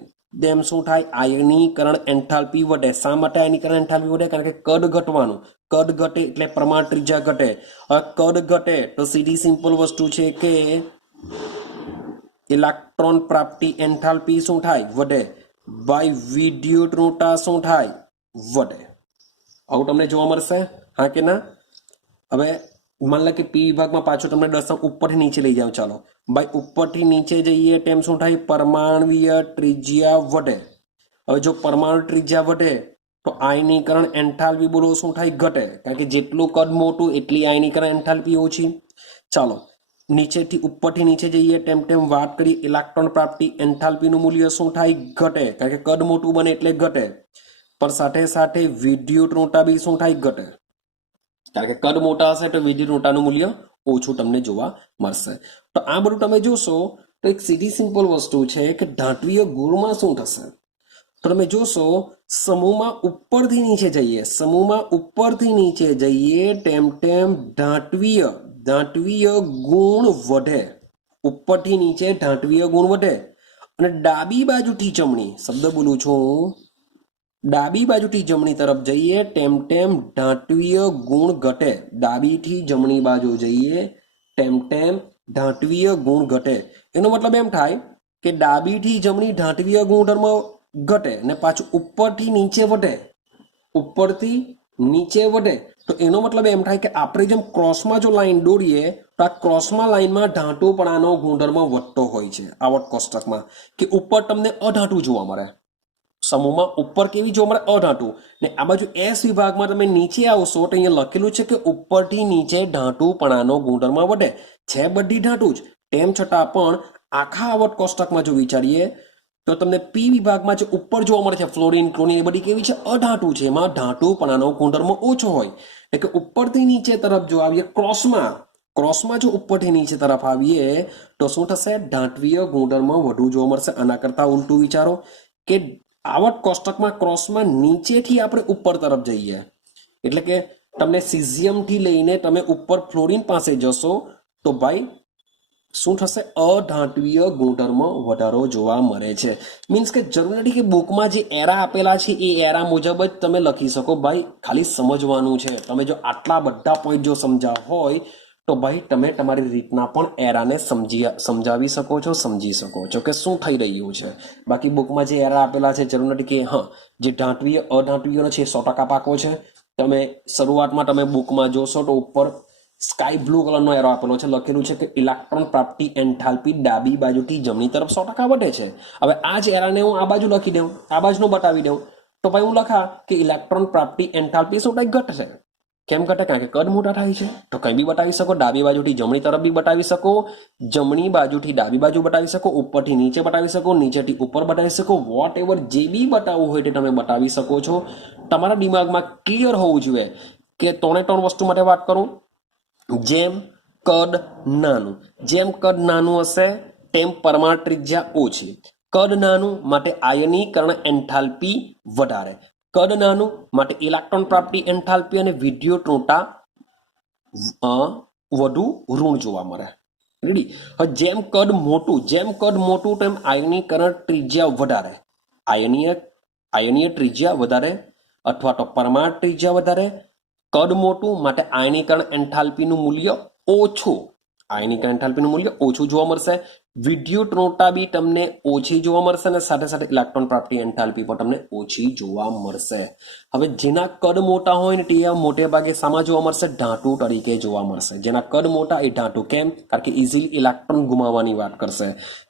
તેમ શું થાય? આયનીકરણ એન્થાલ્પી વધે. શા માટે આયનીકરણ એન્થાલ્પી વધે? કારણ કે કદ ઘટવાનું. કદ ઘટે એટલે પરમાણુ ત્રિજ્યા ઘટે. હવે કદ ઘટે તો સીધી સિમ્પલ વસ્તુ છે કે ઇલેક્ટ્રોન પ્રાપ્તિ એન્થાલ્પી શું થાય? વધે. ભાઈ વિદ્યુતઋણતા શું થાય? વધે. આવું તમને જોવા મળશે? હા કે ના? હવે માન લો કે પી વિભાગમાં પાછું તમને દસમ ઉપરથી નીચે લઈ જાઓ. ચાલો ભાઈ, ઉપરથી નીચે જઈએ તેમ શું થાય? પરમાણુય ત્રિજ્યા વધે. હવે જો પરમાણુ ત્રિજ્યા વધે તો આયનીકરણ એન્થાલ્પી બોલો શું થાય? ઘટે. કારણ કે જેટલું કદ મોટું એટલી આયનીકરણ એન્થાલ્પી ઓછી. ચાલો નીચેથી ઉપરથી નીચે જઈએ તેમ તેમ વાત કરીએ, ઇલેક્ટ્રોન પ્રાપ્તિ એન્થાલ્પીનું મૂલ્ય શું થાય? ઘટે. કારણ કે કદ મોટું બને એટલે ઘટે. પણ સાથે સાથે વિદ્યુતઋણતા બી શું થાય? ઘટે. કારણ કે કદ મોટા હશે તો વિદ્યુતઋણતાનું મૂલ્ય ઓછું તમને જોવા મળશે. તો આ બધું તમે જોશો તો એક સીધી સિમ્પલ વસ્તુ છે કે ધાત્વિય ગુણમાં શું થશે? તો તમે જોશો સમૂહમાં ઉપરથી નીચે જઈએ, સમૂહમાં ઉપરથી નીચે જઈએ તેમ તેમ ધાત્વિય ગુણ વધે. ઉપરથી નીચે ધાત્વિય ગુણ વધે અને ડાબી બાજુથી જમણી, શબ્દ બોલું છું, ડાબી બાજુથી જમણી તરફ જઈએ તેમ તેમ ધાત્વિય ગુણ ઘટે. ડાબીથી જમણી બાજુ જઈએ તેમ તેમ ધાત્વિય ગુણ ઘટે. એનો મતલબ એમ થાય કે ડાબીથી જમણી ધાત્વિય ગુણધર્મ ઘટે ને પાછું ઉપરથી નીચે વધે. ઉપરથી નીચે વધે તો એનો મતલબ એમ થાય કે આપણે જેમ ક્રોસમાં જો લાઈન દોરીએ તો આ ક્રોસમાં લાઈનમાં ધાતુપણાનો ગુણધર્મ વધતો હોય છે. આવર્ત કોષ્ટકમાં કે ઉપર તમને અધાતુ જોવા મળે, સમૂહમાં ઉપર કેવી જોવા મળે? અધાતુ. ને આ બાજુ એસ વિભાગમાં તમે નીચે આવશો તો અહીંયા લખેલું છે કે ઉપરથી નીચે ધાતુપણાનો ગુણધર્મ વધે. છે બધી ધાતુ જ, તેમ છતાં પણ આખા આવર્ત કોષ્ટકમાં જો વિચારીએ તો તમને પી વિભાગમાં જે ઉપર જોવા મળે છે ફ્લોરિન, ક્લોરિન, એ બધી કેવી છે? અધાતુ છે. એમાં ધાતુપણાનો ગુણધર્મ ઓછો હોય. એટલે કે ઉપરથી નીચે તરફ જો આવીએ ક્રોસમાં જો ઉપરથી નીચે તરફ આવીએ તો શું થશે? ધાત્વિય ગુણધર્મ વધુ જોવા મળશે. આના કરતા ઉલટું વિચારો કે આવર્ત કોષ્ટકમાં ક્રોસમાં નીચેથી આપણે ઉપર તરફ જઈએ એટલે કે તમને સિઝિયમથી લઈને તમે ઉપર ફ્લોરિન પાસે જશો તો ભાઈ શું થશે? અધાત્વીય ગુણધર્મ વધારો જોવા મળે છે. મીન્સ કે જરૂર નથી કે બુકમાં જે એરા આપેલા છે એ એરા મુજબ જ તમે લખી શકો. ભાઈ ખાલી સમજવાનું છે. તમે જો આટલા બધા પોઈન્ટ જો સમજાવ હોય તો ભાઈ તમે તમારી રીતના પણ એરાને સમજાવી શકો છો, સમજી શકો છો કે શું થઈ રહ્યું છે. બાકી બુકમાં જે એરા આપેલા છે જરૂર નથી કે હા જે ધાત્વીય અધાત્વીયનો છે 100% પાકો છે. તમે શરૂઆતમાં તમે બુકમાં જોશો તો ઉપર સ્કાય બ્લુ કલરનો એરો આપેલો છે, લખેલું છે કે ઇલેક્ટ્રોન પ્રાપ્તિ એન્થાલ્પી ડાબી બાજુથી જમણી તરફ 100% વધે છે. હવે આ જ એરાને હું આ બાજુ લખી દઉં, આ બાજુનો બતાવી દઉં તો ભાઈ હું લખા કે ઇલેક્ટ્રોન પ્રાપ્તિ એન્થાલ્પી શું થાય? ઘટશે. કેમ ઘટે? કારણ કે કદ મોટા થાય છે. તો કંઈ બી બતાવી શકો, ડાબી બાજુથી જમણી તરફ બી બતાવી શકો, જમણી બાજુથી ડાબી બાજુ બતાવી શકો, ઉપરથી નીચે બતાવી શકો, નીચેથી ઉપર બતાવી શકો, વોટ એવર જે બી બતાવવું હોય તે તમે બતાવી શકો છો. તમારા દિમાગમાં ક્લિયર હોવું જોઈએ કે 3 વસ્તુ માટે વાત કરું. જેમ કદ નાનું હશે તેમ પરમાણુ ત્રિજ્યા ઓછી. કદ નાનું માટે આયનીકરણ એન્થાલ્પી વધારે. કદ નાનું માટે ઇલેક્ટ્રોન પ્રાપ્તિ એન્થાલ્પી અને વિદ્યુતઋણતા વધુ ઋણ જોવા મળે. રેડી. હવે જેમ કદ મોટું તેમ આયનીકરણ ત્રિજ્યા વધારે. આયનીય ત્રિજ્યા વધારે અથવા તો પરમાણુ ત્રિજ્યા વધારે. કદ મોટું માટે આયનીકરણ એન્થાલ્પીનું મૂલ્ય ઓછું. આયનીકરણ એન્થાલ્પીનું મૂલ્ય ઓછું જોવા મળશે. વિદ્યુતઋણતા બી તમને ઓછી જોવા મળશે અને સાથે સાથે ઇલેક્ટ્રોન પ્રાપ્તિ એન્થાલ્પી પણ તમને ઓછી જોવા મળશે. હવે જેના કદ મોટા હોય ને તે મોટે ભાગે શામાં જોવા મળશે? ધાતુ તરીકે જોવા મળશે. જેના કદ મોટા એ ધાતુ. કેમ? કારણ કે ઇઝીલી ઇલેક્ટ્રોન ગુમાવવાની વાત કરશે.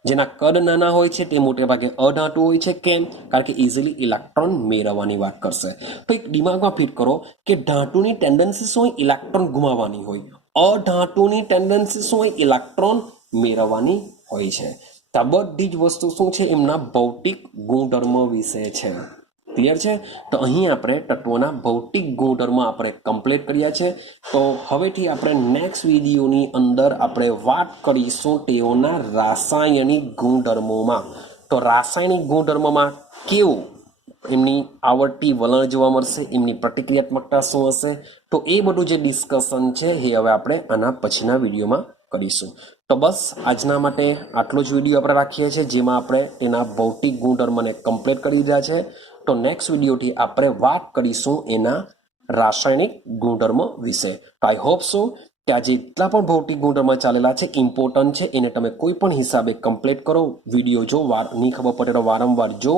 જેના કદ નાના હોય છે તે મોટે ભાગે અધાતુ હોય છે. કેમ? કારણ કે ઇઝીલી ઇલેક્ટ્રોન મેળવવાની વાત કરશે. તો એક દિમાગમાં ફિટ કરો કે ધાતુની ટેન્ડન્સી શું હોય? ઇલેક્ટ્રોન ગુમાવવાની હોય. અધાતુની ટેન્ડન્સી શું હોય? ઇલેક્ટ્રોન મેળવવાની હોય છે. તો આ બધી જ વસ્તુ શું છે? એમના ભૌતિક ગુણધર્મો વિશે છે. ક્લિયર છે? તો અહીં આપણે તત્વોના ભૌતિક ગુણધર્મો આપણે કમ્પ્લીટ કર્યા છે. તો હવેથી આપણે નેક્સ્ટ વિડીયોની અંદર આપણે વાત કરીશું તેઓના રાસાયણિક ગુણધર્મોમાં. તો રાસાયણિક ગુણધર્મોમાં કેવું એમની આવર્તી વલણ જોવા મળશે, એમની પ્રતિક્રિયાત્મકતા શું હશે, તો એ બધું જે ડિસ્કશન છે એ હવે આપણે આના પછીના વિડીયોમાં કરીશું. તો બસ આજના માટે આટલો જ વિડીયો આપણે રાખીએ છીએ, જેમાં આપણે એના ભૌતિક ગુણધર્મને કમ્પ્લીટ કરી રહ્યા છે. તો નેક્સ્ટ વિડીયોથી આપણે વાત કરીશું એના રાસાયણિક ગુણધર્મો વિશે. તો આઈ હોપ સો કે આ જેટલા પણ ભૌતિક ગુણધર્મો ચાલેલા છે ઇમ્પોર્ટન્ટ છે, એને તમે કોઈ પણ હિસાબે કમ્પ્લીટ કરો. વિડીયો જો નહીં ખબર પડે તો વારંવાર જો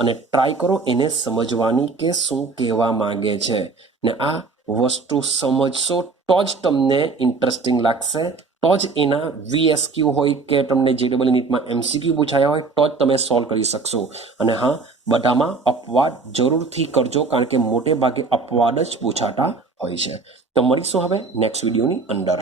અને ટ્રાય કરો એને સમજવાની કે શું કહેવા માંગે છે. ને આ વસ્તુ સમજશો તો જ તમને ઇન્ટરેસ્ટિંગ લાગશે, તો જ એના VSQ હોય કે તમને JEE નીટમાં MCQ પૂછાયા હોય તો જ તમે સોલ્વ કરી શકશો. અને હા, બધામાં અપવાદ જરૂરથી કરજો, કારણ કે મોટે ભાગે અપવાદ જ પૂછાતા હોય છે. તો મળીશું હવે નેક્સ્ટ વિડીયોની અંદર.